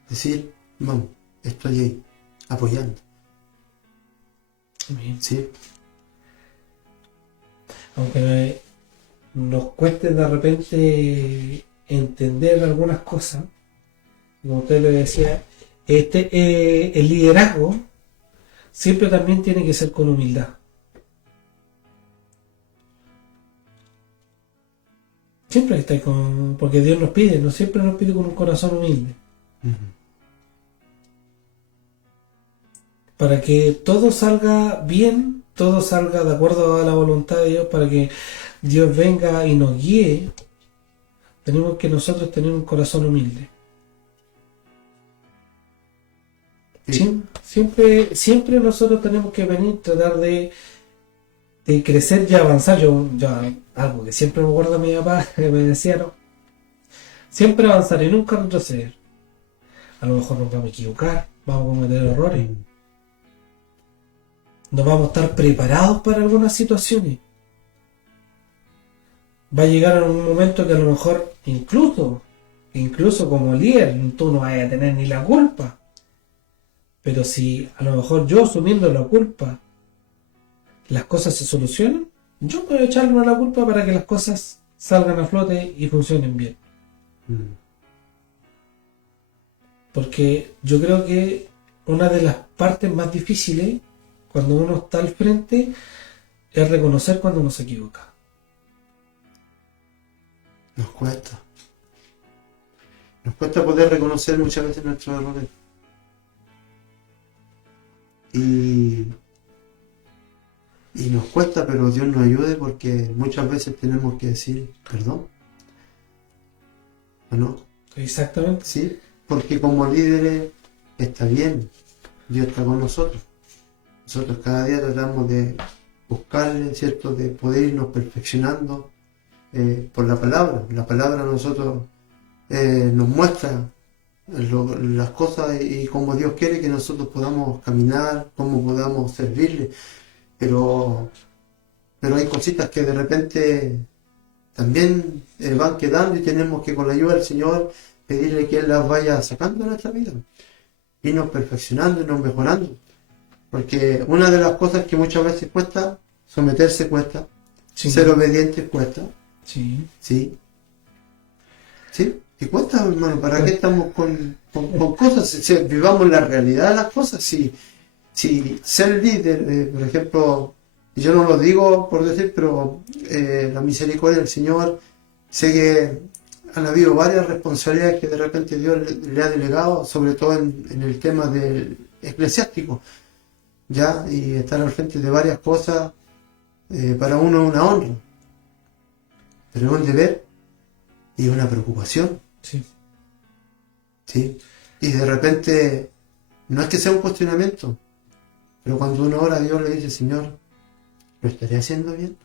decir, vamos, estoy ahí, apoyando. Bien. ¿Sí? Aunque nos cueste de repente entender algunas cosas, como usted le decía, el liderazgo siempre también tiene que ser con humildad. Siempre está porque Dios nos pide, no siempre nos pide con un corazón humilde. Para que todo salga bien, todo salga de acuerdo a la voluntad de Dios, para que Dios venga y nos guíe, tenemos que nosotros tener un corazón humilde. Sí. Siempre nosotros tenemos que venir, tratar de crecer y avanzar. Yo algo que siempre me acuerdo mi papá, que me decía, no, siempre avanzar y nunca retroceder. A lo mejor nos vamos a equivocar, vamos a cometer errores. No vamos a estar preparados para algunas situaciones. Va a llegar un momento que a lo mejor incluso como líder, tú no vas a tener ni la culpa. Pero si a lo mejor yo asumiendo la culpa, las cosas se solucionan, yo puedo echarle la culpa para que las cosas salgan a flote y funcionen bien. Porque yo creo que una de las partes más difíciles cuando uno está al frente es reconocer cuando uno se equivoca. Nos cuesta poder reconocer muchas veces nuestros errores. Y nos cuesta, pero Dios nos ayude, porque muchas veces tenemos que decir perdón. ¿O no? Exactamente. Sí, porque como líderes está bien, Dios está con nosotros. Nosotros cada día tratamos de buscarle, ¿cierto?, de poder irnos perfeccionando por la palabra. La palabra a nosotros nos muestra las cosas y cómo Dios quiere que nosotros podamos caminar, cómo podamos servirle. Pero hay cositas que de repente también van quedando y tenemos que, con la ayuda del Señor, pedirle que Él las vaya sacando de nuestra vida, irnos perfeccionando, irnos mejorando. Porque una de las cosas que muchas veces cuesta, someterse cuesta, Sí. ser obediente cuesta. Sí. Sí. Sí, y cuesta, hermano. ¿Para qué estamos con cosas? Si vivamos la realidad de las cosas. Si ser líder, por ejemplo, y yo no lo digo por decir, pero la misericordia del Señor, sé que han habido varias responsabilidades que de repente Dios le ha delegado, sobre todo en el tema del eclesiástico, ya, y estar al frente de varias cosas, para uno es una honra, pero es un deber y una preocupación. Sí. ¿Sí? Y de repente, no es que sea un cuestionamiento, pero cuando uno ora a Dios, le dice: Señor, ¿lo estaré haciendo bien?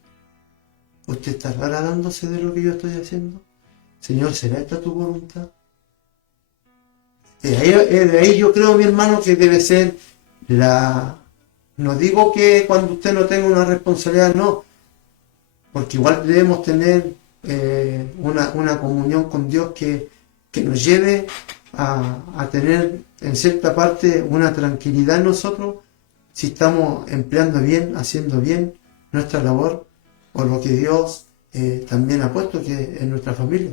¿Usted estará agradándose de lo que yo estoy haciendo? Señor, ¿será esta tu voluntad? De ahí yo creo, mi hermano, que debe ser no digo que cuando usted no tenga una responsabilidad, no, porque igual debemos tener una comunión con Dios que nos lleve a tener en cierta parte una tranquilidad en nosotros, si estamos empleando bien, haciendo bien nuestra labor, o lo que Dios también ha puesto, que es nuestra familia.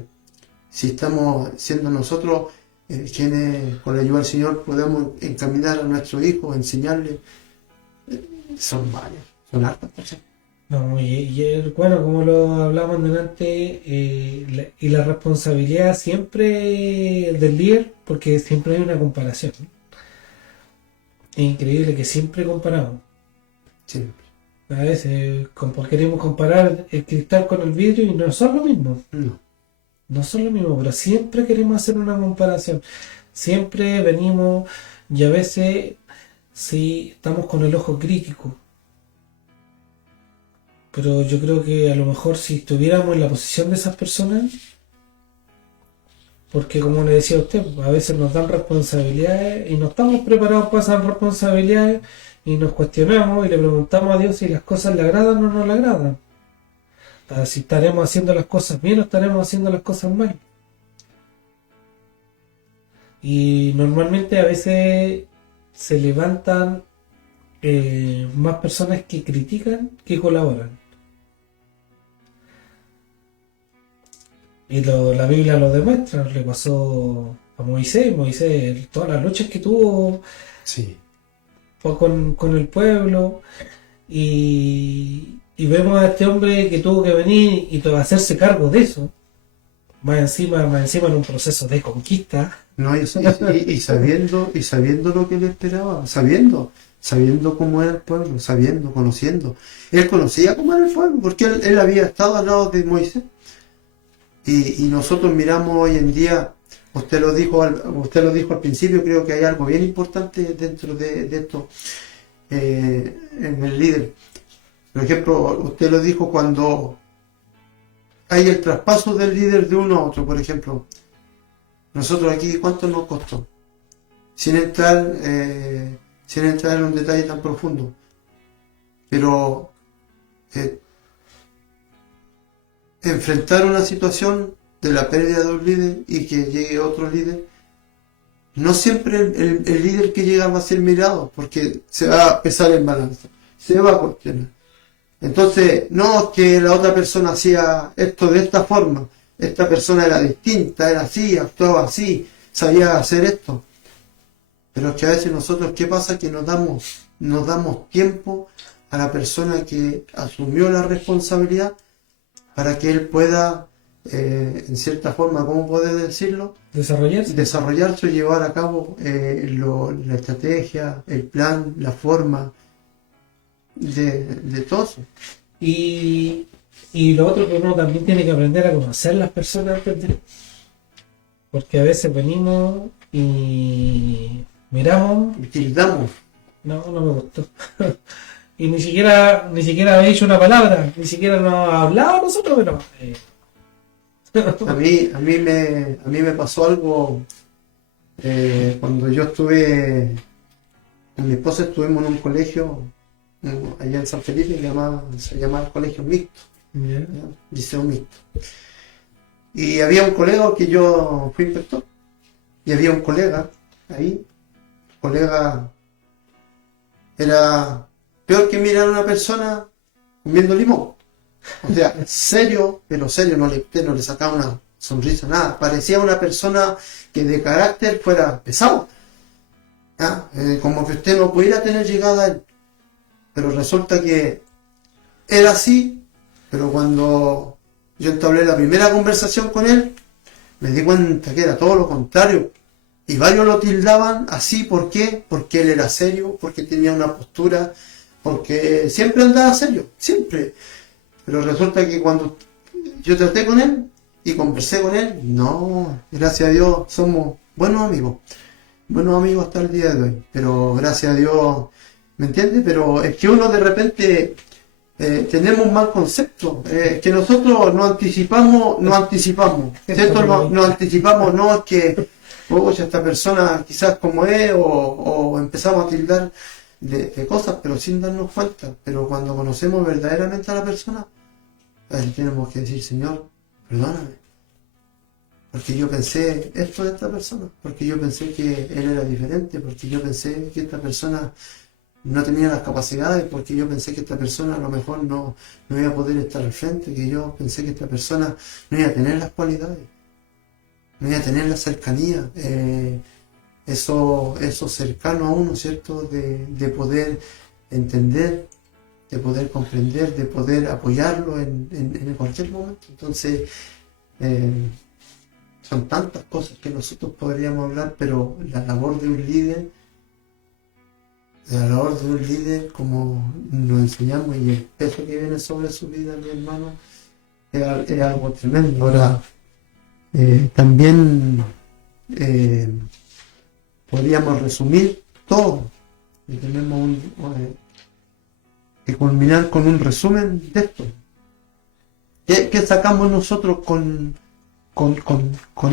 Si estamos siendo nosotros quienes, con la ayuda del Señor, podemos encaminar a nuestros hijos, enseñarles. Son varios, son hartas personas. No, bueno, como lo hablamos delante, y la responsabilidad siempre del líder, porque siempre hay una comparación. Es increíble que siempre comparamos. Siempre. A veces queremos comparar el cristal con el vidrio y no son lo mismo. No. No son lo mismo, pero siempre queremos hacer una comparación. Siempre venimos y a veces sí estamos con el ojo crítico. Pero yo creo que a lo mejor si estuviéramos en la posición de esas personas, porque como le decía a usted, a veces nos dan responsabilidades y no estamos preparados para esas responsabilidades y nos cuestionamos y le preguntamos a Dios si las cosas le agradan o no le agradan. Si estaremos haciendo las cosas bien o estaremos haciendo las cosas mal. Y normalmente a veces se levantan más personas que critican que colaboran. Y la Biblia lo demuestra, le pasó a Moisés, todas las luchas que tuvo Sí. con el pueblo, y vemos a este hombre que tuvo que venir y hacerse cargo de eso, más encima en un proceso de conquista. No, y sabiendo lo que le esperaba, sabiendo cómo era el pueblo, conociendo. Él conocía cómo era el pueblo, porque él había estado al lado de Moisés. Y nosotros miramos hoy en día, usted lo dijo al principio, creo que hay algo bien importante dentro de esto, en el líder. Por ejemplo, usted lo dijo cuando hay el traspaso del líder de uno a otro, por ejemplo. Nosotros aquí, ¿cuánto nos costó? Sin entrar en un detalle tan profundo. Pero enfrentar una situación de la pérdida de un líder y que llegue otro líder, no siempre el líder que llega va a ser mirado, porque se va a pesar en balanza, se va a cuestionar. Entonces, no es que la otra persona hacía esto de esta forma, esta persona era distinta, era así, actuaba así, sabía hacer esto. Pero es que a veces nosotros, ¿qué pasa? Que nos damos tiempo a la persona que asumió la responsabilidad para que él pueda, en cierta forma, ¿cómo puede decirlo? Desarrollarse y llevar a cabo la estrategia, el plan, la forma de todo eso. Y lo otro que uno también tiene que aprender a conocer las personas antes de... Porque a veces venimos y miramos... Y tildamos. No me gustó. Y ni siquiera había dicho una palabra, ni siquiera nos ha hablado nosotros, pero... A mí me pasó algo cuando yo estuve... Con mi esposa estuvimos en un colegio allá en San Felipe, se llama el colegio mixto. Yeah. Liceo mixto. Y había un colega que yo fui inspector, y había un colega ahí. El colega era peor que mirar a una persona comiendo limón. O sea, serio, pero serio, usted no le sacaba una sonrisa, nada. Parecía una persona que de carácter fuera pesado. Como que usted no pudiera tener llegada a él. Pero resulta que era así, pero cuando yo entablé la primera conversación con él, me di cuenta que era todo lo contrario. Y varios lo tildaban así, ¿por qué? Porque él era serio, porque tenía una postura, porque siempre andaba serio, siempre. Pero resulta que cuando yo traté con él y conversé con él, no, gracias a Dios somos buenos amigos hasta el día de hoy. Pero gracias a Dios, ¿me entiende? Pero es que uno de repente tenemos un mal concepto, que nosotros nos anticipamos, ¿cierto? Nos anticipamos, no es que, esta persona quizás como es, o empezamos a tildar de cosas, pero sin darnos cuenta. Pero cuando conocemos verdaderamente a la persona, tenemos que decir, Señor, perdóname, porque yo pensé esto de esta persona, porque yo pensé que él era diferente, porque yo pensé que esta persona no tenía las capacidades, porque yo pensé que esta persona a lo mejor no iba a poder estar al frente, que yo pensé que esta persona no iba a tener las cualidades, no iba a tener la cercanía, eso cercano a uno, ¿cierto? De poder entender de poder comprender, de poder apoyarlo en cualquier momento. Entonces, son tantas cosas que nosotros podríamos hablar, pero la labor de un líder, como nos enseñamos, y el peso que viene sobre su vida, mi hermano, es algo tremendo. Ahora, también podríamos resumir todo, y tenemos que culminar con un resumen de esto. ¿Qué sacamos nosotros con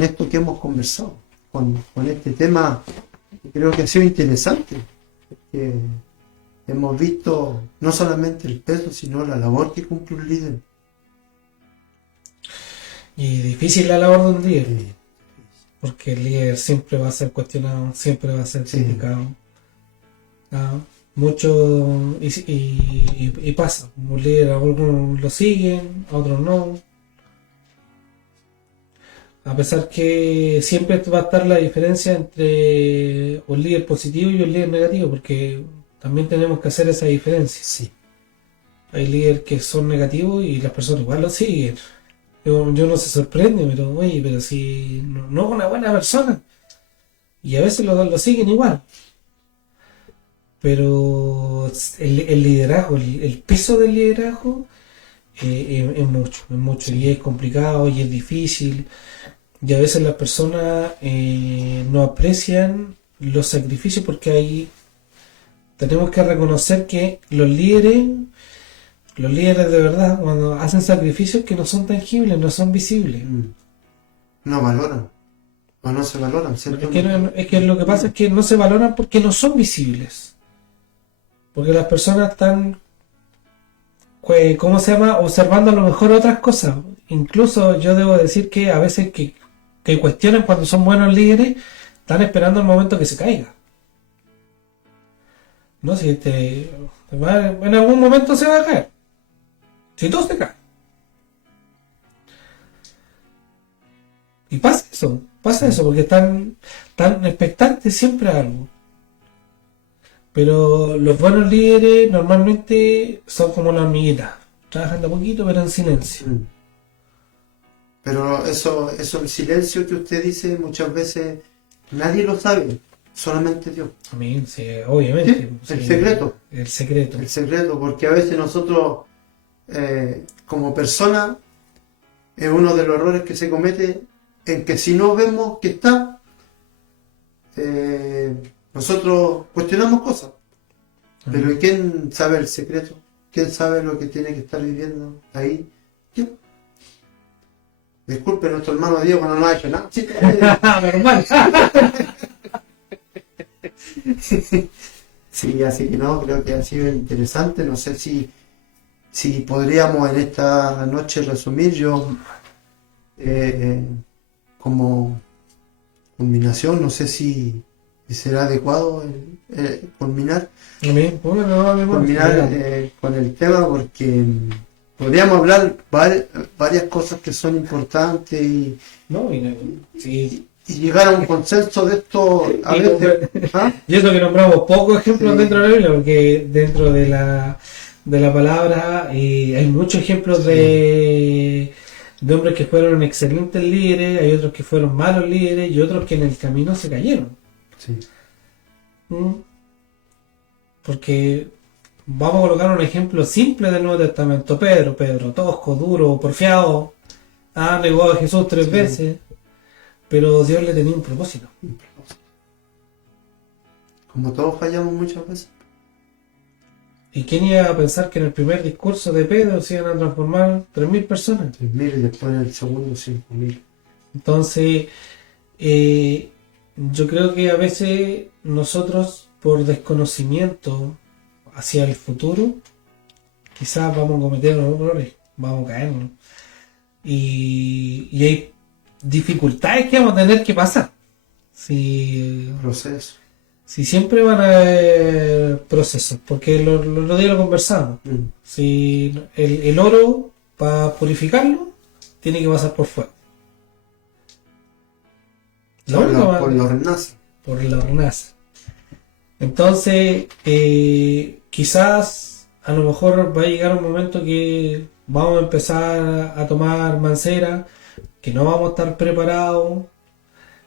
esto que hemos conversado? Con este tema, que creo que ha sido interesante. Porque hemos visto no solamente el peso, sino la labor que cumple un líder. Y difícil la labor de un líder, porque el líder siempre va a ser cuestionado, siempre va a ser criticado. Mucho y pasa, un líder, algunos lo siguen, a otros no. A pesar que siempre va a estar la diferencia entre un líder positivo y un líder negativo, porque también tenemos que hacer esa diferencia. Sí. Hay líderes que son negativos y las personas igual lo siguen. Yo no se sorprende, pero si no es una buena persona. Y a veces lo siguen igual. Pero el liderazgo, el peso del liderazgo es mucho. Y es complicado y es difícil. Y a veces las personas no aprecian los sacrificios, porque ahí tenemos que reconocer que los líderes de verdad, cuando hacen sacrificios que no son tangibles, no son visibles. No valoran, o no se valoran, ¿cierto? Es que lo que pasa es que no se valoran porque no son visibles. Porque las personas están, observando a lo mejor otras cosas. Incluso yo debo decir que a veces que cuestionan cuando son buenos líderes, están esperando el momento que se caiga. No, si en algún momento se va a caer. Si todo se cae. Y pasa eso, porque están expectantes siempre a algo. Pero los buenos líderes normalmente son como la hormiguita, trabajan de a poquito pero en silencio. Pero eso, el silencio que usted dice, muchas veces nadie lo sabe, solamente Dios. Amén, sí, obviamente. Sí, el secreto. El secreto. El secreto, porque a veces nosotros, como personas, es uno de los errores que se comete, en que si no vemos que está, nosotros cuestionamos cosas. Pero ¿y quién sabe el secreto? ¿Quién sabe lo que tiene que estar viviendo ahí? ¿Quién? Disculpe, nuestro hermano Diego no nos ha hecho nada. Sí, normal. Sí, así que no, creo que ha sido interesante. No sé si podríamos en esta noche resumir. Yo, como culminación, no sé si será adecuado culminar con el tema, porque podríamos hablar varias cosas que son importantes y llegar a un consenso de esto a veces. Y eso que nombramos pocos ejemplos dentro de la Biblia, porque dentro de la palabra hay muchos ejemplos de hombres que fueron excelentes líderes, hay otros que fueron malos líderes y otros que en el camino se cayeron. Sí. Porque vamos a colocar un ejemplo simple del Nuevo Testamento. Pedro, tosco, duro, porfiado, negó a Jesús 3 veces, pero Dios le tenía un propósito. Como todos fallamos muchas veces. ¿Y quién iba a pensar que en el primer discurso de Pedro se iban a transformar 3.000 personas? 3.000 y después en el segundo 5.000. Entonces, yo creo que a veces nosotros, por desconocimiento hacia el futuro, quizás vamos a cometer errores, vamos a caernos. Y hay dificultades que vamos a tener que pasar. Proceso. Si siempre van a haber procesos, porque los días lo conversamos. Si el oro, para purificarlo, tiene que pasar por fuego. Por la hornaza. Por la hornaza. Entonces, quizás a lo mejor va a llegar un momento que vamos a empezar a tomar mancera, que no vamos a estar preparados,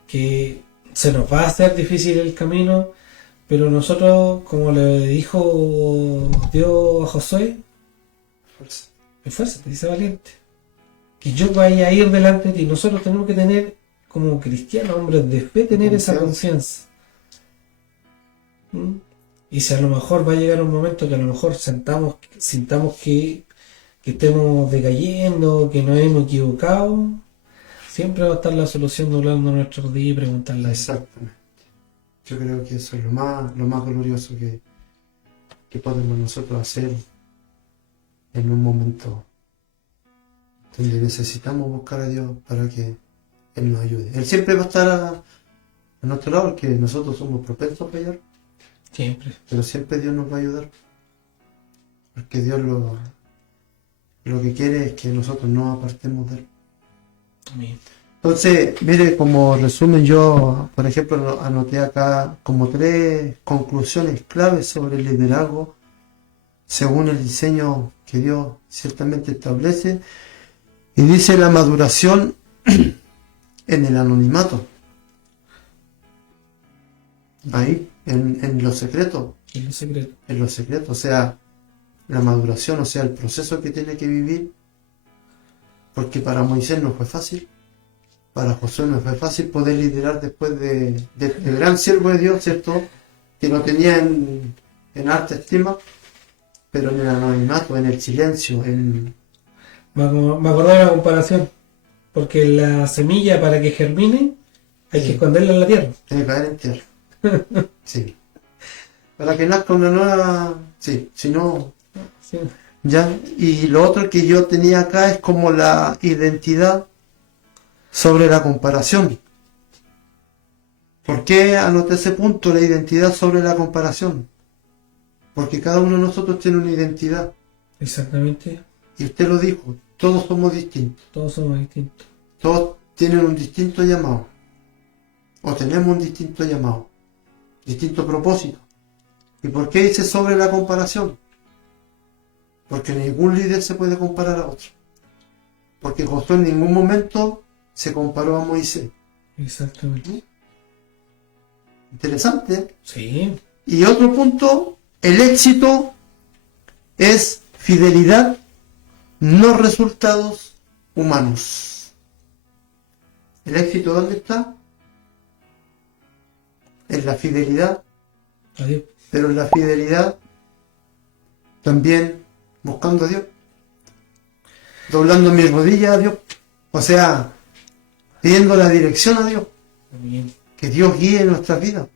que se nos va a hacer difícil el camino, pero nosotros, como le dijo Dios a Josué, esfuérzate, dice valiente, que yo vaya a ir delante de ti. Nosotros tenemos que tener, como cristianos, hombres de fe, tener esa confianza. ¿Mm? Y si a lo mejor va a llegar un momento que a lo mejor sintamos que estemos decayendo, que nos hemos equivocado, siempre va a estar la solución doblando nuestros días y preguntarle a Él. Exactamente. Yo creo que eso es lo más glorioso que podemos nosotros hacer en un momento donde necesitamos buscar a Dios para que Él nos ayude. Él siempre va a estar a nuestro lado, porque nosotros somos propensos a fallar, Siempre. pero siempre Dios nos va a ayudar, porque Dios lo que quiere es que nosotros no apartemos de Él. Amén. Entonces, mire, como resumen, yo, por ejemplo, anoté acá como 3 conclusiones claves sobre el liderazgo según el diseño que Dios ciertamente establece. Y dice la maduración en el anonimato. Ahí, en lo secreto. Es lo secreto. En lo secreto, o sea, la maduración, o sea, el proceso que tiene que vivir. Porque para Moisés no fue fácil. Para Josué no fue fácil poder liderar después del gran siervo de Dios, ¿cierto? Que lo tenía en alta estima, pero en el anonimato, en el silencio, Me acordé de la comparación, porque la semilla, para que germine, hay que esconderla en la tierra. tiene que caer en tierra. Sí. Para que nazca una nueva... Sí, si no... Sí. Ya. Y lo otro que yo tenía acá es como la identidad sobre la comparación. ¿Por qué anoté ese punto, la identidad sobre la comparación? Porque cada uno de nosotros tiene una identidad. Exactamente. Y usted lo dijo, todos somos distintos. Todos somos distintos. Todos tienen un distinto llamado. O tenemos un distinto llamado. Distinto propósito. ¿Y por qué dice sobre la comparación? Porque ningún líder se puede comparar a otro. Porque Josué en ningún momento se comparó a Moisés. Exactamente. Interesante. Sí. Y otro punto, el éxito es fidelidad, no resultados humanos. ¿El éxito dónde está? En la fidelidad, Adiós. pero en la fidelidad también buscando a Dios, doblando mis rodillas a Dios, o sea, pidiendo la dirección a Dios, Amén. que Dios guíe nuestras vidas.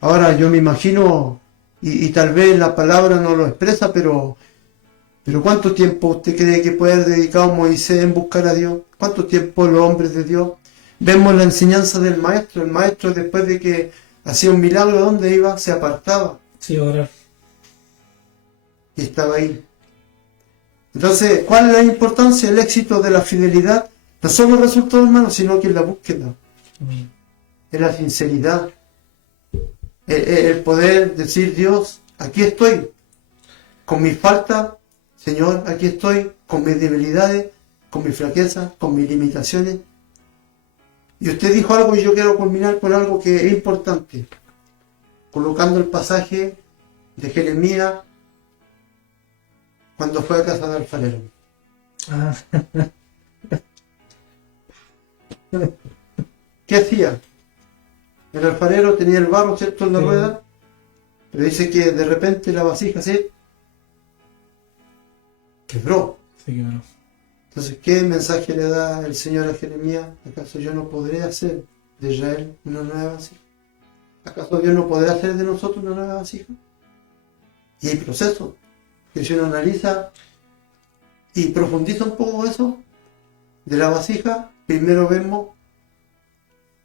Ahora yo me imagino, y tal vez la palabra no lo expresa, pero ¿cuánto tiempo usted cree que puede haber dedicado Moisés en buscar a Dios? ¿Cuánto tiempo los hombres de Dios? Vemos la enseñanza del maestro. El maestro, después de que hacía un milagro, ¿dónde iba? Se apartaba Sí, orar. y estaba ahí. Entonces, ¿cuál es la importancia? El éxito de la fidelidad, no solo el resultado humano, sino que en la búsqueda, Amén. en la sinceridad, el poder decir, Dios, aquí estoy, con mis faltas, Señor, aquí estoy, con mis debilidades, con mis flaquezas, con mis limitaciones. Y usted dijo algo y yo quiero culminar con algo que es importante, colocando el pasaje de Jeremías cuando fue a casa del alfarero. Ah, ¿Qué hacía? El alfarero tenía el barro, ¿cierto?, en la Sí. rueda, pero dice que de repente la vasija se quebró. se quebró. Entonces, ¿qué mensaje le da el Señor a Jeremías? ¿Acaso yo no podré hacer de Israel una nueva vasija? ¿Acaso Dios no podrá hacer de nosotros una nueva vasija? Y hay procesos que si uno analiza y profundiza un poco eso de la vasija, primero vemos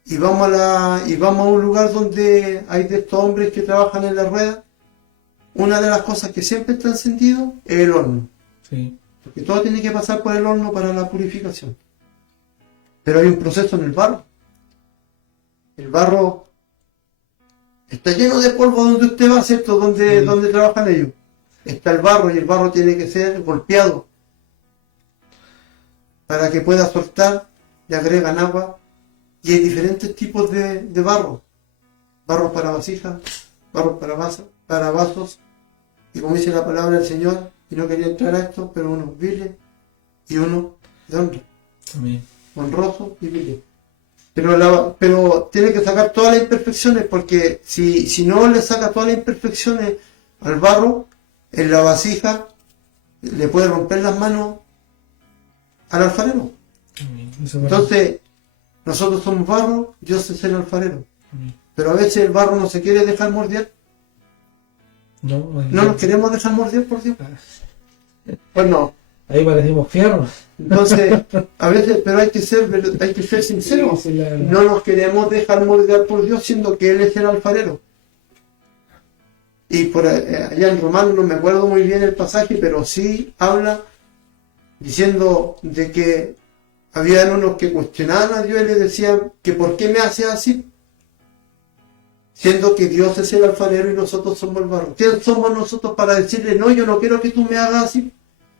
y vamos a un lugar donde hay de estos hombres que trabajan en la rueda. Una de las cosas que siempre está encendido es el horno. Sí. Porque todo tiene que pasar por el horno para la purificación. Pero hay un proceso en el barro. El barro está lleno de polvo donde usted va, ¿cierto? Donde trabajan ellos. está el barro y el barro tiene que ser golpeado para que pueda soltar, le agregan agua y hay diferentes tipos de barro. Barro para vasijas, barro para vasos, y como dice la palabra del Señor, y no quería entrar a esto, pero uno vile y uno de honra. Amén. Honroso y vile. Pero tiene que sacar todas las imperfecciones, porque si no le saca todas las imperfecciones al barro, en la vasija le puede romper las manos al alfarero. Amén. Eso es verdad. Entonces, nosotros somos barro, Dios es el alfarero. Amén. Pero a veces el barro no se quiere dejar morder. No No nos queremos dejar morder por Dios. Pues no. Ahí parecimos fierros. Entonces, a veces, pero hay que ser sinceros. Sí, la verdad. No nos queremos dejar moldear por Dios, siendo que Él es el alfarero. Y por allá en Romanos, no me acuerdo muy bien el pasaje, pero sí habla diciendo de que habían unos que cuestionaban a Dios y le decían que ¿por qué me hace así? Siendo que Dios es el alfarero y nosotros somos el barro. ¿Quién somos nosotros para decirle, no, yo no quiero que tú me hagas así?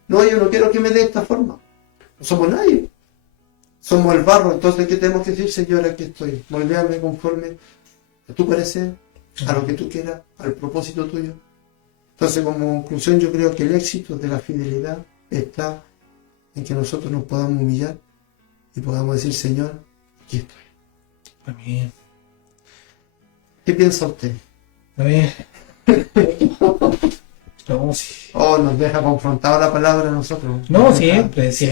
No, yo no quiero que me dé esta forma. No somos nadie. Somos el barro. Entonces, ¿qué tenemos que decir? Señor, aquí estoy. Moldeame conforme a tu parecer, a lo que tú quieras, al propósito tuyo. Entonces, como conclusión, yo creo que el éxito de la fidelidad está en que nosotros nos podamos humillar y podamos decir, Señor, aquí estoy. Amén. ¿Qué piensa usted? Amén. No, sí. Oh, nos deja confrontado la palabra a nosotros. No, siempre. Sí.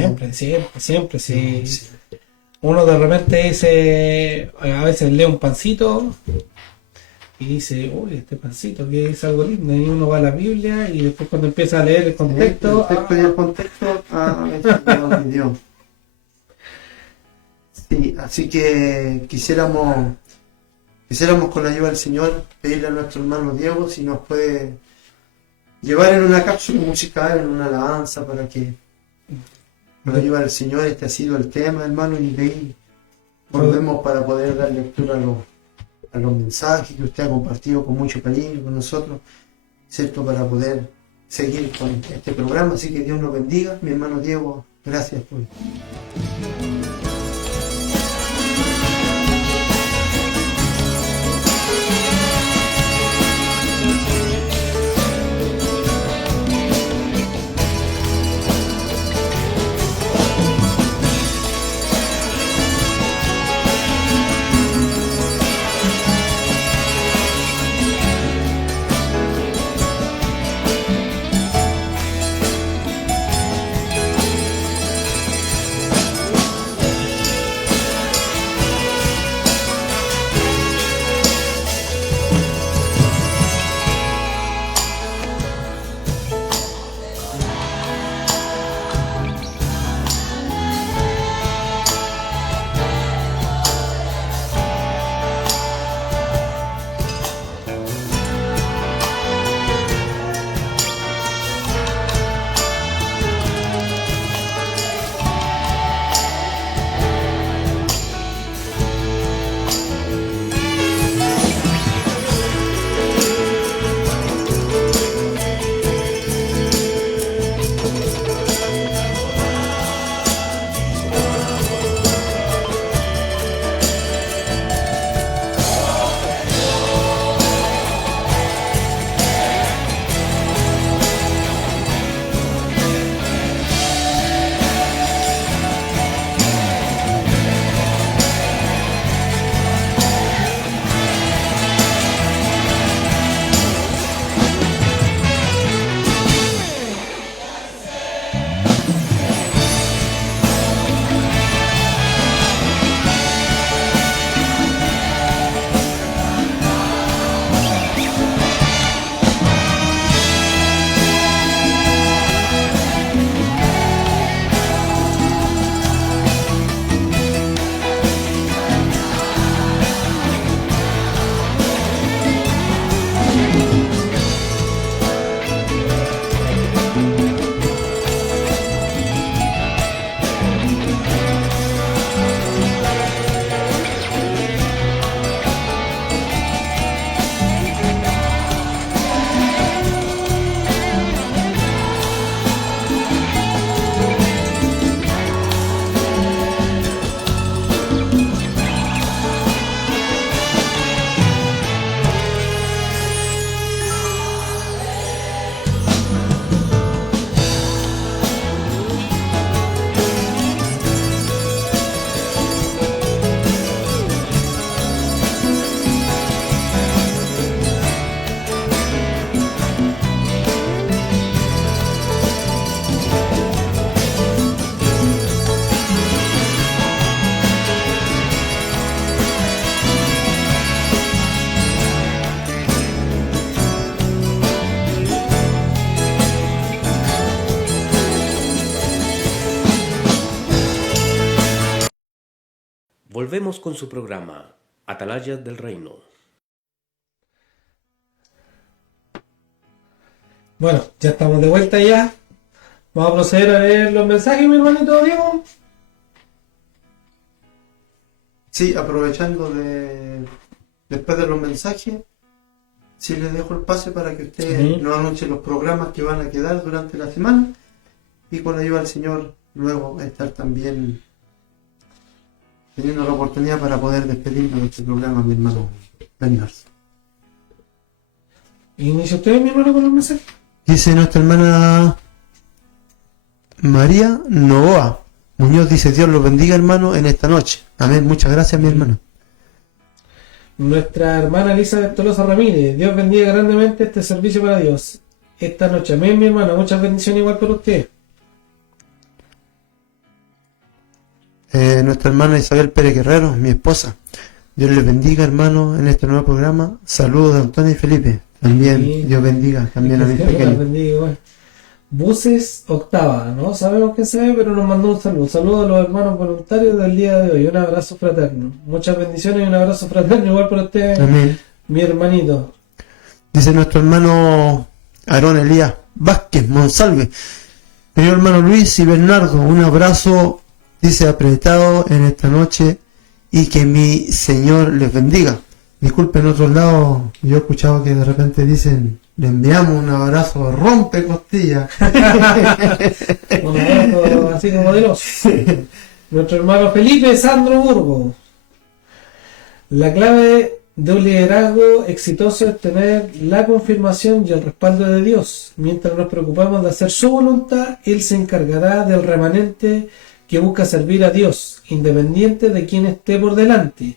Uno de repente dice, a veces lee un pancito y dice, uy, este pancito que es algo lindo, y uno va a la Biblia y después cuando empieza a leer el contexto, El contexto, eso ya lo entendió. Sí, así que quisiéramos con la ayuda del Señor pedirle a nuestro hermano Diego si nos puede llevar en una cápsula musical, en una alabanza, para que con la ayuda del Señor este ha sido el tema, hermano, y de ahí volvemos para poder dar lectura a los mensajes que usted ha compartido con mucho cariño con nosotros, ¿cierto? Para poder seguir con este programa. Así que Dios nos bendiga. Mi hermano Diego, gracias por... volvemos con su programa, Atalayas del Reino. Bueno, ya estamos de vuelta ya. Vamos a proceder a ver los mensajes, mi hermanito Diego. Sí, aprovechando después de los mensajes, sí les dejo el pase para que ustedes nos anuncien los programas que van a quedar durante la semana y con la ayuda del Señor luego estar también teniendo la oportunidad para poder despedirnos de este programa, mi hermano Bernardo. ¿Inicia usted, mi hermano, con los mensajes? Dice nuestra hermana María Novoa Muñoz, dice: Dios los bendiga, hermano, en esta noche. Amén. Muchas gracias, mi hermano. Nuestra hermana Elizabeth Tolosa Ramírez: Dios bendiga grandemente este servicio para Dios esta noche. Amén, mi hermano. Muchas bendiciones igual para usted. Nuestra hermana Isabel Pérez Guerrero, mi esposa: Dios les bendiga, hermano, en este nuevo programa. Saludos de Antonio y Felipe. También, Sí. Dios bendiga también a mis Dios las pequeños. bendiga igual. Buses Octava, no sabemos qué se ve, pero nos mandó un saludo. Saludos a los hermanos voluntarios del día de hoy. Un abrazo fraterno. Muchas bendiciones y un abrazo fraterno igual para usted, Amén. mi hermanito. Dice nuestro hermano Aarón Elías Vázquez Monsalve: querido hermano Luis y Bernardo, un abrazo, dice, apretado en esta noche y que mi Señor les bendiga. Disculpen, en otros lados yo he escuchado que de repente dicen: le enviamos un abrazo rompe costillas. Un abrazo así como de los. Nuestro hermano Felipe Sandro Burgo: la clave de un liderazgo exitoso es tener la confirmación y el respaldo de Dios. Mientras nos preocupamos de hacer su voluntad, Él se encargará del remanente que busca servir a Dios, independiente de quien esté por delante.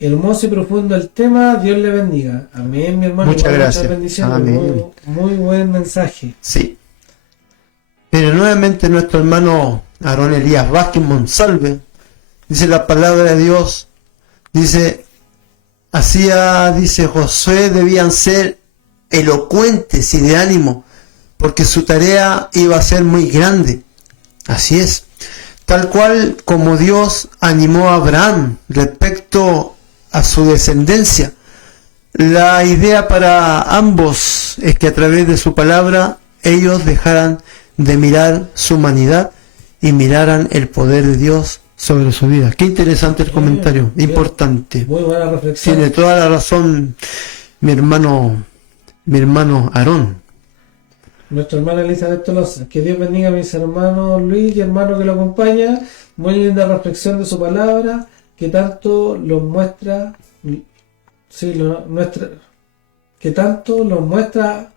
Hermoso y profundo el tema. Dios le bendiga. Amén, mi hermano. Muchas gracias. Bendiciones. Amén. Muy buen mensaje. Sí. Pero nuevamente nuestro hermano Aarón Elías Vázquez Monsalve dice: la palabra de Dios dice: dice Josué, debían ser elocuentes y de ánimo, porque su tarea iba a ser muy grande. Así es. Tal cual como Dios animó a Abraham respecto a su descendencia. La idea para ambos es que a través de su palabra ellos dejaran de mirar su humanidad y miraran el poder de Dios sobre su vida. Qué interesante el comentario, bien. importante. Muy buena reflexión. Tiene toda la razón mi hermano Aarón. Nuestra hermana Elizabeth Tolosa: que Dios bendiga a mis hermanos Luis y hermano que lo acompaña. Muy linda reflexión de su palabra, que tanto los muestra, que tanto los muestra,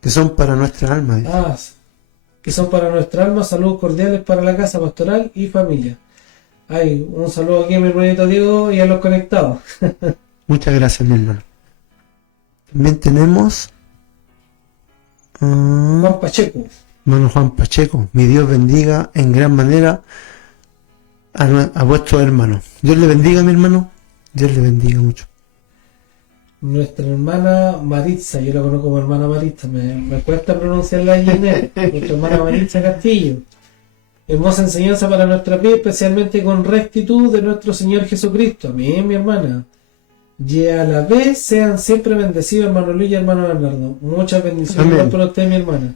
Que son para nuestra alma. que son para nuestra alma. Saludos cordiales para la casa pastoral y familia. Un saludo aquí a mi hermanito Diego y a los conectados. Muchas gracias, mi hermano. También tenemos Juan Pacheco: hermano Juan Pacheco: mi Dios bendiga en gran manera a vuestros hermanos. Dios le bendiga, mi hermano. Dios le bendiga mucho. nuestra hermana Maritza, yo la conozco como hermana Maritza, me cuesta pronunciarla en inglés. Nuestra hermana Maritza Castillo: hermosa enseñanza para nuestra vida, especialmente con rectitud de nuestro Señor Jesucristo. Amén, mi hermana. Y a la vez sean siempre bendecidos, hermano Luis y hermano Bernardo. Muchas bendiciones para usted, mi hermana.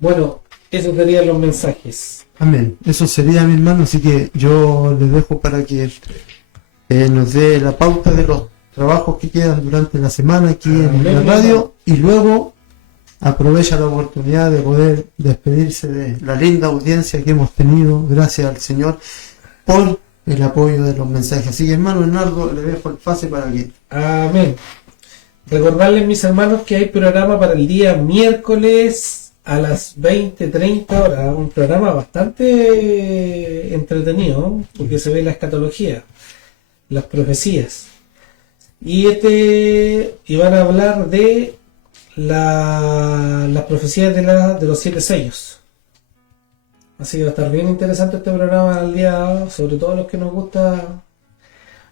Bueno, esos serían los mensajes. Amén. Eso sería, mi hermano, así que yo les dejo para que nos dé la pauta de los trabajos que quedan durante la semana aquí en la radio, y luego aprovecha la oportunidad de poder despedirse de la linda audiencia que hemos tenido, gracias al Señor por el apoyo de los mensajes. Así que, hermano Bernardo, le dejo el pase para que... Amén. Recordarles, mis hermanos, que hay programa para el día miércoles a las 20:30 horas. Un programa bastante entretenido, porque se ve la escatología, las profecías. Y van a hablar de las profecías de los 7 sellos. Así que va a estar bien interesante este programa al día, sobre todo a los que nos gusta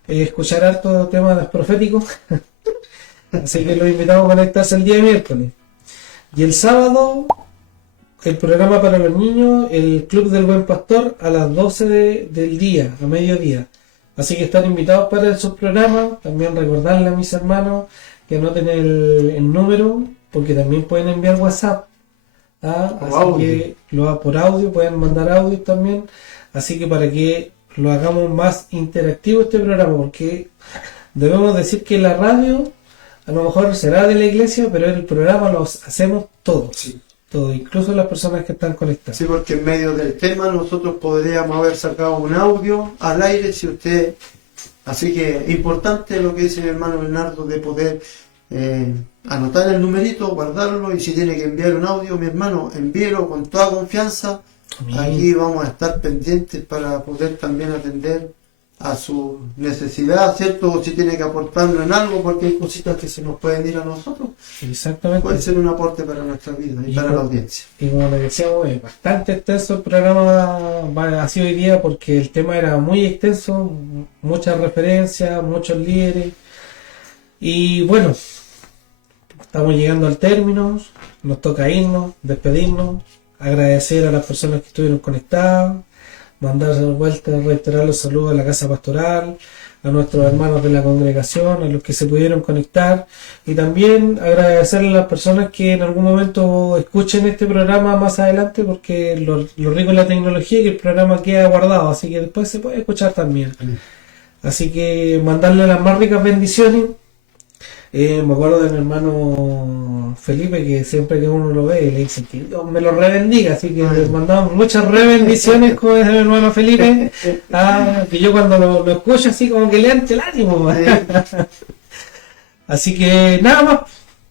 escuchar harto temas proféticos. Así que los invitamos a conectarse el día miércoles. Y el sábado el programa para los niños, el Club del Buen Pastor, a las 12 del día, a mediodía. Así que están invitados para esos programas. También recordarle a mis hermanos que anoten el número, porque también pueden enviar WhatsApp. Así que lo por audio, pueden mandar audio también. Así que para que lo hagamos más interactivo este programa, porque debemos decir que la radio a lo mejor será de la iglesia, pero el programa lo hacemos todos. Sí. Todo, incluso las personas que están conectadas. Sí, porque en medio del tema nosotros podríamos haber sacado un audio al aire si usted... Así que importante lo que dice mi hermano Bernardo de poder anotar el numerito, guardarlo, y si tiene que enviar un audio, mi hermano, envíelo con toda confianza. Amén. Aquí vamos a estar pendientes para poder también atender a su necesidad, ¿cierto? O si tiene que aportarlo en algo, porque hay cositas que se nos pueden ir a nosotros. Exactamente. Puede ser un aporte para nuestra vida y para la audiencia. Y como les decíamos, es bastante extenso el programa, ha sido hoy día porque el tema era muy extenso, muchas referencias, muchos líderes. Y bueno, estamos llegando al término, nos toca irnos, despedirnos, agradecer a las personas que estuvieron conectadas, mandar de vuelta, reiterar los saludos a la casa pastoral, a nuestros hermanos de la congregación, a los que se pudieron conectar, y también agradecerle a las personas que en algún momento escuchen este programa más adelante, porque lo rico es la tecnología y que el programa queda guardado, así que después se puede escuchar también. Así que mandarle las más ricas bendiciones. Me acuerdo de mi hermano Felipe, que siempre que uno lo ve le dice que Dios me lo rebendiga, así que le mandamos muchas rebendiciones con mi hermano Felipe, que yo cuando lo escucho así como que le ante el ánimo. Así que nada más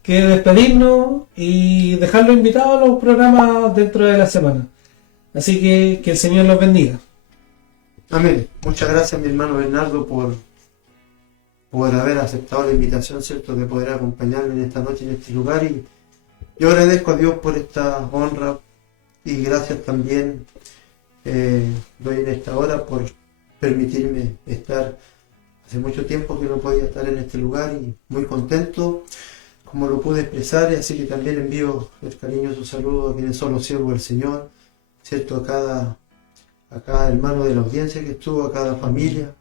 que despedirnos y dejarlo invitado a los programas dentro de la semana. Así que el Señor los bendiga. Amén. Muchas gracias, mi hermano Bernardo, por haber aceptado la invitación, ¿cierto?, de poder acompañarme en esta noche, en este lugar, y yo agradezco a Dios por esta honra, y gracias también doy en esta hora por permitirme estar. Hace mucho tiempo que no podía estar en este lugar y muy contento como lo pude expresar, y así que también envío el cariñoso saludo a quienes son los siervos del Señor, ¿cierto?, a cada hermano de la audiencia que estuvo, a cada familia,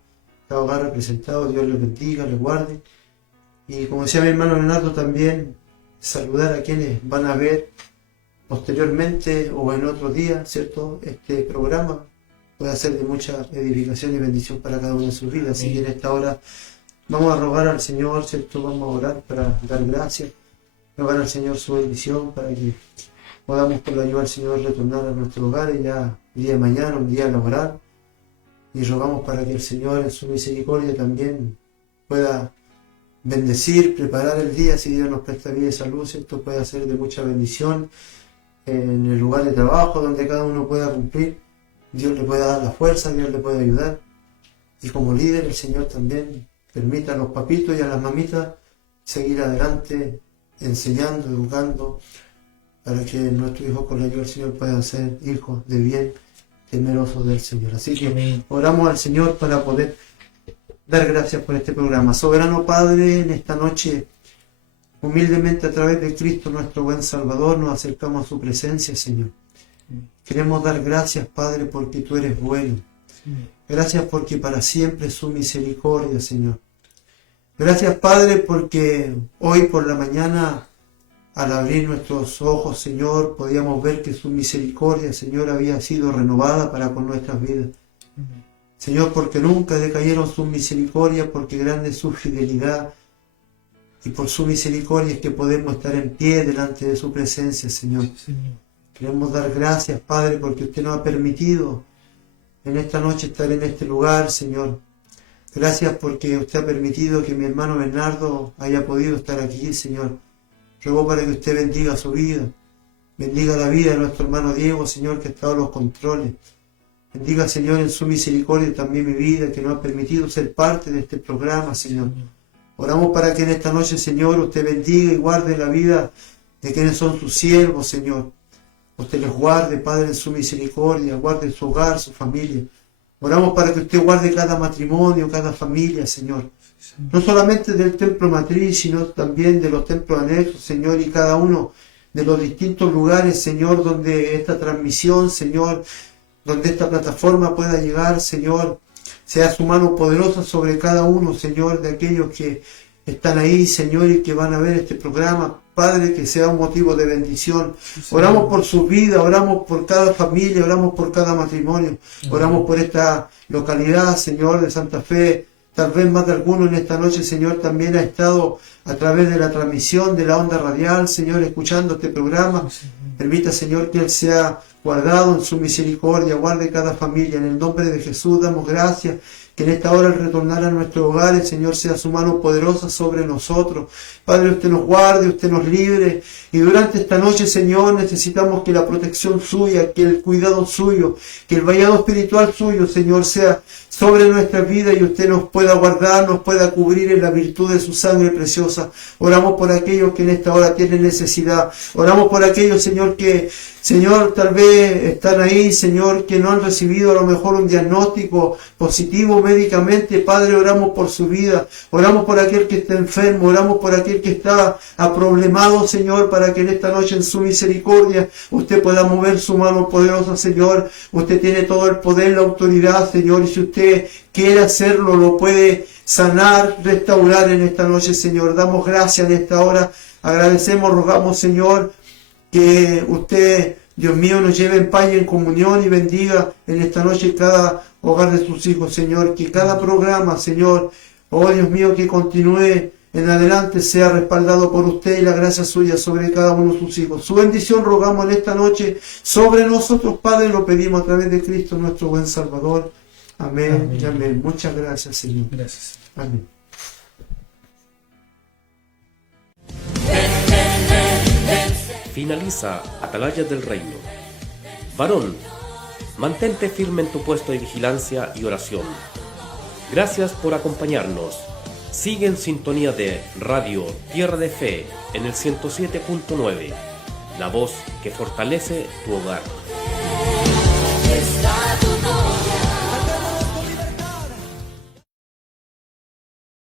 cada hogar representado. Dios les bendiga, les guarde. Y como decía mi hermano Leonardo, también saludar a quienes van a ver posteriormente o en otro día, ¿cierto?, este programa puede ser de mucha edificación y bendición para cada uno de sus vidas. Así que en esta hora vamos a rogar al Señor, ¿cierto?, vamos a orar para dar gracias, rogar al Señor su bendición para que podamos, por la ayuda del Señor, retornar a nuestro hogar ya el día de mañana, un día laboral. Y rogamos para que el Señor en su misericordia también pueda bendecir, preparar el día, si Dios nos presta vida y salud, esto pueda ser de mucha bendición en el lugar de trabajo donde cada uno pueda cumplir. Dios le pueda dar la fuerza, Dios le pueda ayudar. Y como líder, el Señor también permita a los papitos y a las mamitas seguir adelante, enseñando, educando, para que nuestros hijos, con la ayuda del Señor, puedan ser hijos de bien, temerosos del Señor. Así que Amén. Oramos al Señor para poder dar gracias por este programa. Soberano Padre, en esta noche, humildemente a través de Cristo, nuestro buen Salvador, nos acercamos a su presencia, Señor. Queremos dar gracias, Padre, porque tú eres bueno. Gracias porque para siempre es su misericordia, Señor. Gracias, Padre, porque hoy por la mañana, al abrir nuestros ojos, Señor, podíamos ver que su misericordia, Señor, había sido renovada para con nuestras vidas. Señor, porque nunca decayeron sus misericordias, porque grande es su fidelidad, y por su misericordia es que podemos estar en pie delante de su presencia, Señor. Queremos dar gracias, Padre, porque usted nos ha permitido en esta noche estar en este lugar, Señor. Gracias porque usted ha permitido que mi hermano Bernardo haya podido estar aquí, Señor. Ruego para que usted bendiga su vida, bendiga la vida de nuestro hermano Diego, Señor, que ha estado en los controles. Bendiga, Señor, en su misericordia también mi vida, que nos ha permitido ser parte de este programa, Señor. Oramos para que en esta noche, Señor, usted bendiga y guarde la vida de quienes son sus siervos, Señor. Usted les guarde, Padre, en su misericordia, guarde su hogar, su familia. Oramos para que usted guarde cada matrimonio, cada familia, Señor. No solamente del templo matriz, sino también de los templos anexos, Señor, y cada uno de los distintos lugares, Señor, donde esta transmisión, Señor, donde esta plataforma pueda llegar, Señor. Sea su mano poderosa sobre cada uno, Señor, de aquellos que están ahí, Señor, y que van a ver este programa. Padre, que sea un motivo de bendición. Oramos por su vida, oramos por cada familia, oramos por cada matrimonio. Oramos por esta localidad, Señor, de Santa Fe. Tal vez más de alguno en esta noche, Señor, también ha estado a través de la transmisión de la onda radial, Señor, escuchando este programa. Permita, Señor, que Él sea guardado en su misericordia, guarde cada familia. En el nombre de Jesús damos gracias. Que en esta hora al retornar a nuestros hogares, Señor, sea su mano poderosa sobre nosotros. Padre, usted nos guarde, usted nos libre. Y durante esta noche, Señor, necesitamos que la protección suya, que el cuidado suyo, que el vallado espiritual suyo, Señor, sea sobre nuestra vida y usted nos pueda guardar, nos pueda cubrir en la virtud de su sangre preciosa. Oramos por aquellos que en esta hora tienen necesidad. Oramos por aquellos, Señor, que, Señor, tal vez están ahí, Señor, que no han recibido a lo mejor un diagnóstico positivo médicamente. Padre, oramos por su vida. Oramos por aquel que está enfermo. Oramos por aquel que está aproblemado, Señor, para que en esta noche en su misericordia usted pueda mover su mano poderosa, Señor. Usted tiene todo el poder, la autoridad, Señor, y si usted quiere hacerlo, lo puede sanar, restaurar en esta noche, Señor. Damos gracias en esta hora. Agradecemos, rogamos, Señor, que usted, Dios mío, nos lleve en paz y en comunión y bendiga en esta noche cada hogar de sus hijos, Señor. Que cada programa, Señor, oh Dios mío, que continúe en adelante sea respaldado por usted y la gracia suya sobre cada uno de sus hijos. Su bendición rogamos en esta noche sobre nosotros, Padre, lo pedimos a través de Cristo, nuestro buen Salvador. Amén, amén. Y amén. Muchas gracias, Señor. Gracias. Amén. Finaliza Atalayas del Reino. Varón, mantente firme en tu puesto de vigilancia y oración. Gracias por acompañarnos. Sigue en sintonía de Radio Tierra de Fe en el 107.9, la voz que fortalece tu hogar.